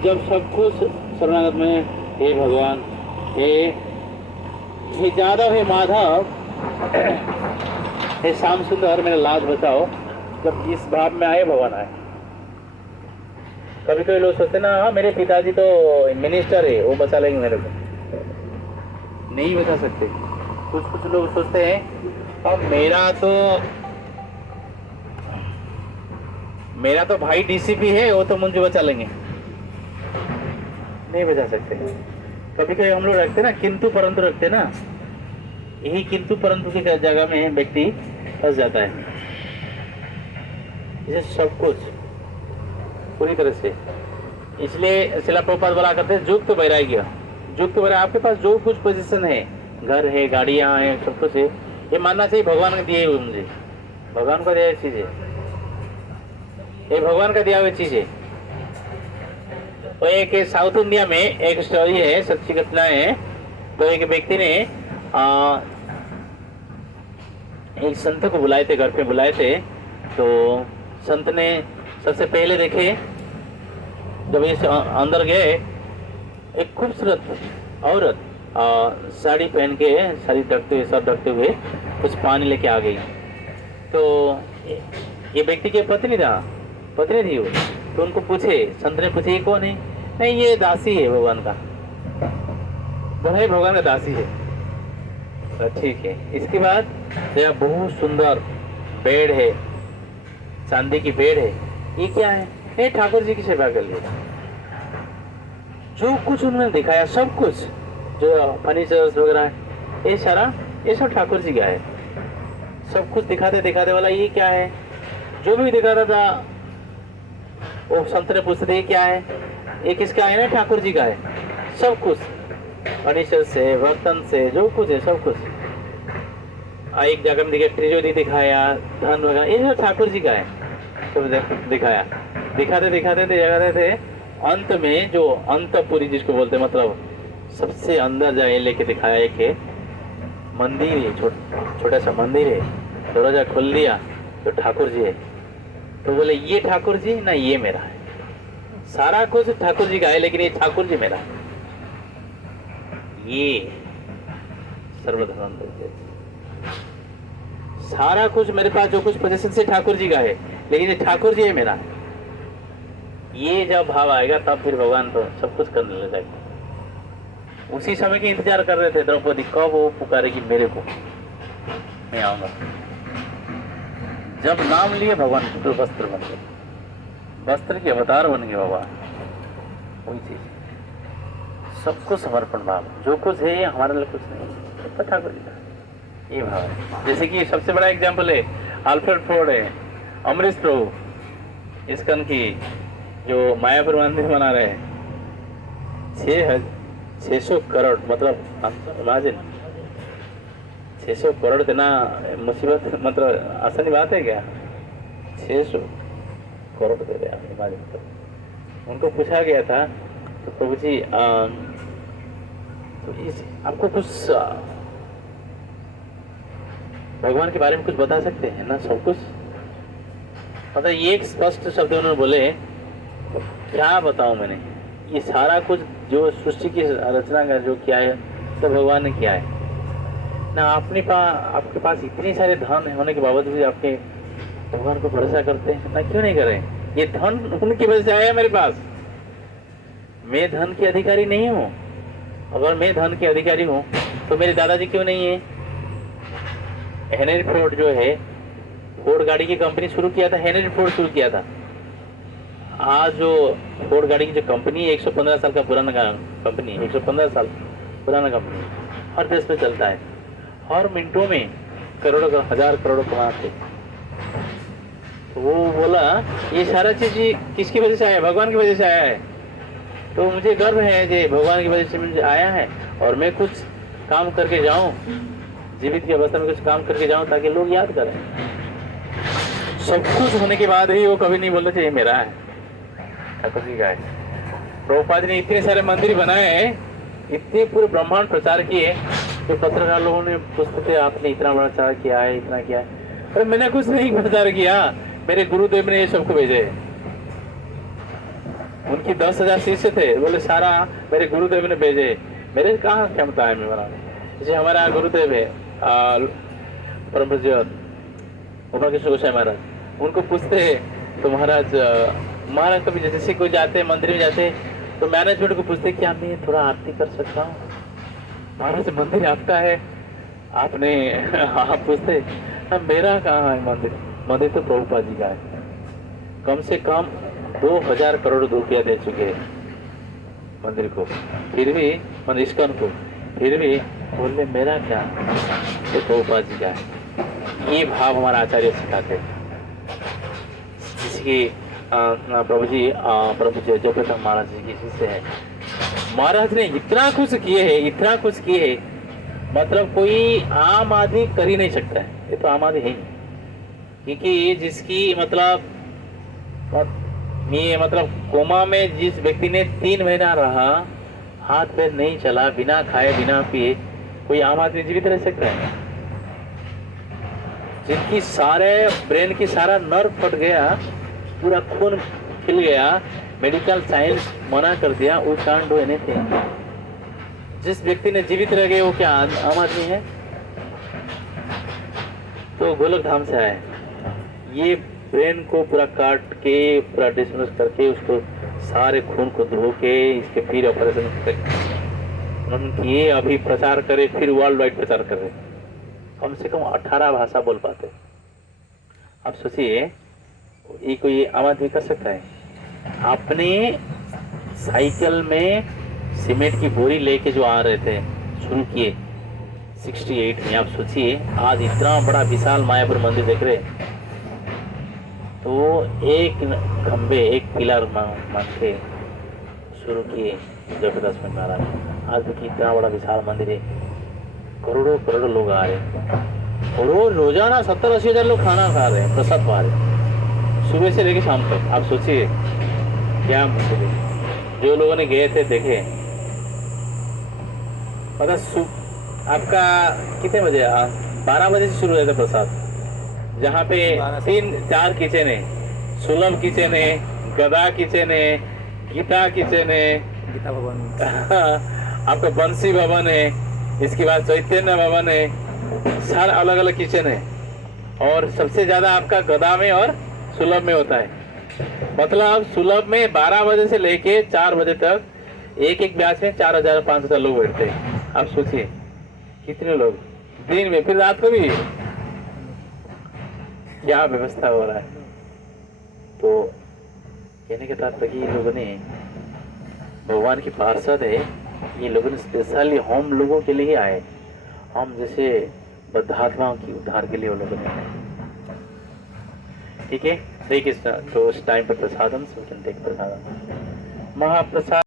जब सब कुछ शरणागत में, हे भगवान, हे जादव, हे माधव, हे श्याम सुंदर, मेरा लाज बचाओ, जब इस भाव में आए भगवान आए। कभी कभी लोग सोचते ना, हाँ मेरे पिताजी तो मिनिस्टर है, वो बचा लेंगे मेरे को। नहीं बचा सकते। कुछ लोग सोचते हैं और मेरा तो भाई डीसीपी है, वो तो मुझे बचा लेंगे। नहीं बचा सकते। कभी कभी हम लोग रखते ना किंतु परंतु रखते ना, यही किंतु परंतु की जगह में व्यक्ति फंस जाता है। इसे सब कुछ पूरी तरह से, इसलिए शिला प्रभुपाद बोला करते हैं युक्त वैराग्य। युक्त वैराग्य, आपके पास जो कुछ पोजीशन है, घर है, गाड़ियां हैं, सब कुछ है, ये मानना चाहिए भगवान ने दिए हुए मुझे, भगवान का दिया हुई चीज है, ये भगवान का दिया हुई चीज है। तो एक साउथ इंडिया में एक स्टोरी है, सच्ची घटना है। तो एक व्यक्ति ने एक संत को बुलाए थे, घर पे बुलाए थे। तो संत ने सबसे पहले देखे, जब ये अंदर गए, एक खूबसूरत औरत साड़ी पहन के, साड़ी ढकते हुए, सब ढकते हुए कुछ पानी लेके आ गई। तो ये व्यक्ति की पत्नी थी वो। तो उनको पूछे, संत ने पूछे, ये कौन है? नहीं, ये दासी है भगवान का। बोला, भगवान का दासी है। तो ठीक है। इसके बाद यह बहुत सुंदर बेड है, चांदी की बेड है। ये क्या है? ये ठाकुर जी की सेवा कर लिया। जो कुछ उन्होंने दिखाया, सब कुछ जो फर्नीचर्स वगैरह, ये सब ठाकुर जी का है। सब कुछ दिखाते वाला, ये क्या है? जो भी दिखाता था वो संत ने पूछते थे, ये क्या है? ये किसका है? ना ठाकुर जी का है। सब कुछ फर्नीचर से, बर्तन से, जो कुछ है सब कुछ। एक जगह में त्रिजोरी दिखाया, धन वगैरह, ये सब ठाकुर जी का है। सब दिखाया, दिखाते थे। अंत में जो अंतपुरी जिसको बोलते, मतलब सबसे अंदर जाए लेके दिखाया, एक है मंदिर है, छोटा सा मंदिर है। दरवाजा खोल दिया तो ठाकुर जी है। तो बोले, ये ठाकुर जी ना, ये मेरा है। सारा कुछ ठाकुर जी का है, लेकिन ये ठाकुर जी मेरा है। ये सर्वधर्म, सारा कुछ मेरे पास, जो कुछ पोजीशन से ठाकुर जी का है, लेकिन ये ठाकुर जी है मेरा। ये जब भाव आएगा तब फिर भगवान तो सब कुछ करने लग जाएगा। उसी समय के इंतजार कर रहे थे द्रौपदी, कब वो पुकारेगी मेरे को, मैं आऊंगा। जब नाम लिए भगवान तो वस्त्र बन गए, वस्त्र के अवतार बन गए भगवान। वही चीज, सबको समर्पण भाव, जो कुछ है ये हमारे लिए कुछ नहीं, सब ठाकुर जी का ये भाव है। जैसे कि सबसे बड़ा एग्जाम्पल है अल्फ्रेड फोर्ड है, अमरीश प्रभु, इस्कॉन की जो मायापुर मंदिर बना रहे हैं। 600 करोड़, मतलब इमेजिन 600 करोड़ देना मुसीबत, मतलब आसानी बात है क्या? 600 करोड़ दे रहे हैं, इमेजिन। उनको पूछा गया था, तो प्रभु जी तो आपको कुछ भगवान के बारे में कुछ बता सकते हैं ना? सब कुछ मतलब ये एक स्पष्ट शब्द उन्होंने बोले, क्या बताऊं मैंने, ये सारा कुछ जो सृष्टि की रचना का जो किया है, तो भगवान ने किया है ना। आपके पास इतने सारे धन होने के बावजूद भी आपके भगवान को भरोसा करते हैं ना? क्यों नहीं करें? ये धन उनकी वजह से आया मेरे पास। मैं धन के अधिकारी नहीं हूँ। अगर मैं धन के अधिकारी हूँ तो मेरे दादाजी क्यों नहीं है? हेनरी फोर्ड जो है, फोर्ड गाड़ी की कंपनी शुरू किया था, हेनरी फोर्ड शुरू किया था। आज जो फोर्ड गाड़ी की जो कंपनी है, 115 साल का पुराना कंपनी, 115 साल पुराना कंपनी, हर देश में चलता है। हर मिनटों में करोड़ों, 1000 करोड़ कमाते। तो वो बोला, ये सारा चीज किसकी वजह से आया? भगवान की वजह से आया है। तो मुझे गर्व है कि भगवान की वजह से मुझे आया है, और मैं कुछ काम करके जाऊं, जीवित की अवस्था में कुछ काम करके जाऊं, ताकि लोग याद करें। सब कुछ होने के बाद भी वो कभी नहीं बोलते चाहिए मेरा है, ठाकुर जी का है। प्रभुपाद ने इतने सारे मंदिर बनाए हैं, इतने पूरे ब्रह्मांड प्रचार किए, तो पत्रकार लोगों ने पूछते थे, आपने इतना बड़ा प्रचार किया है, इतना किया है। अरे मैंने कुछ नहीं प्रचार किया, मेरे गुरुदेव ने ये सबको भेजे। उनकी 10,000 शिष्य थे, बोले सारा मेरे गुरुदेव ने भेजे, मेरे कहाँ क्षमता है मेरा। जैसे हमारा गुरुदेव है परम पूज्य उमा कृष्ण गोसाई महाराज, उनको पूछते हैं तो महाराज कभी जैसे कोई जाते मंदिर में जाते तो मैनेजमेंट को पूछते क्या मैं थोड़ा आरती कर सकता हूँ। महाराज मंदिर आपका है, आपने आप पूछते मेरा कहाँ है मंदिर, मंदिर तो प्रभुपाद जी का है, कम से कम 2000 करोड़ रुपया दे चुके हैं मंदिर को, फिर भी इस्कॉन को, फिर भी बोले मेरा क्या, तो प्रभुपाद जी का है। ये भाव हमारा आचार्य सिखाते हैं। जिसकी प्रभु जी जगन्नाथ महाराज जी की शिष्य है, महाराज ने इतना कुछ किए है, इतना कुछ किए है, मतलब कोई आम आदमी कर ही नहीं सकता है। ये तो आम आदमी है नहीं, क्योंकि जिसकी मतलब कोमा में जिस व्यक्ति ने 3 महीना रहा, हाथ पैर नहीं चला, बिना खाए बिना पिए, कोई आम आदमी जीवित रह सकता है? जिनकी सारे ब्रेन की सारा नर्व फट गया, पूरा खून खिल गया, मेडिकल साइंस मना कर दिया, वो कांट डू एनीथिंग। जिस व्यक्ति ने जीवित रह गए वो क्या आम आदमी है? तो गोलक धाम से आए, ये ब्रेन को पूरा काट के पूरा डिसमिस करके उसको सारे खून को धो के इसके फिर ऑपरेशन किए, अभी प्रचार करे, फिर वर्ल्ड वाइड प्रचार करे, कम से कम 18 भाषा बोल पाते। आप सोचिए ये कोई आम आदमी कर सकता है? अपने साइकिल में सीमेंट की बोरी लेके जो आ रहे थे, शुरू किए 68 में। आप सोचिए आज इतना बड़ा विशाल मायापुर मंदिर देख रहे, तो एक खंबे एक पिलर मान के शुरू किए जगन्नाथ महाराज। आज देखिए इतना बड़ा विशाल मंदिर है, करोड़ों करोड़ों लोग आ रहे, और रोजाना 70-80 हज़ार लोग खाना खा रहे हैं, प्रसाद पा रहे हैं, सुबह से लेके शाम तक। आप सोचिए क्या मुश्किल है। जो लोगों ने गए थे देखे, मतलब आपका कितने बजे, 12 बजे से शुरू हुआ था प्रसाद, जहाँ पे 3-4 किचन है, सुलभ किचन है, गदा किचन है, गीता किचन है, गीता भवन, आपका बंसी भवन है, इसके बाद चैतन्य भवन है, सारे अलग अलग किचन है, और सबसे ज्यादा आपका गदा में और सुलभ में होता है। मतलब सुलभ में 12 बजे से लेके 4 बजे तक एक बैच में 4,000-5,000 लोग बैठते हैं। आप सोचिए कितने लोग दिन में, फिर रात को भी क्या व्यवस्था हो रहा है। तो कहने के तात्पर्य ये लोगों ने, भगवान की पार्षद है, ये लोगों ने स्पेशली हम लोगों के लिए ही आए, हम जैसे बद्धात्माओं की उद्धार के लिए वो लोगों ने आए। ठीक है, देखिए तो उस टाइम पर प्रसादम, प्रसादम महाप्रसाद।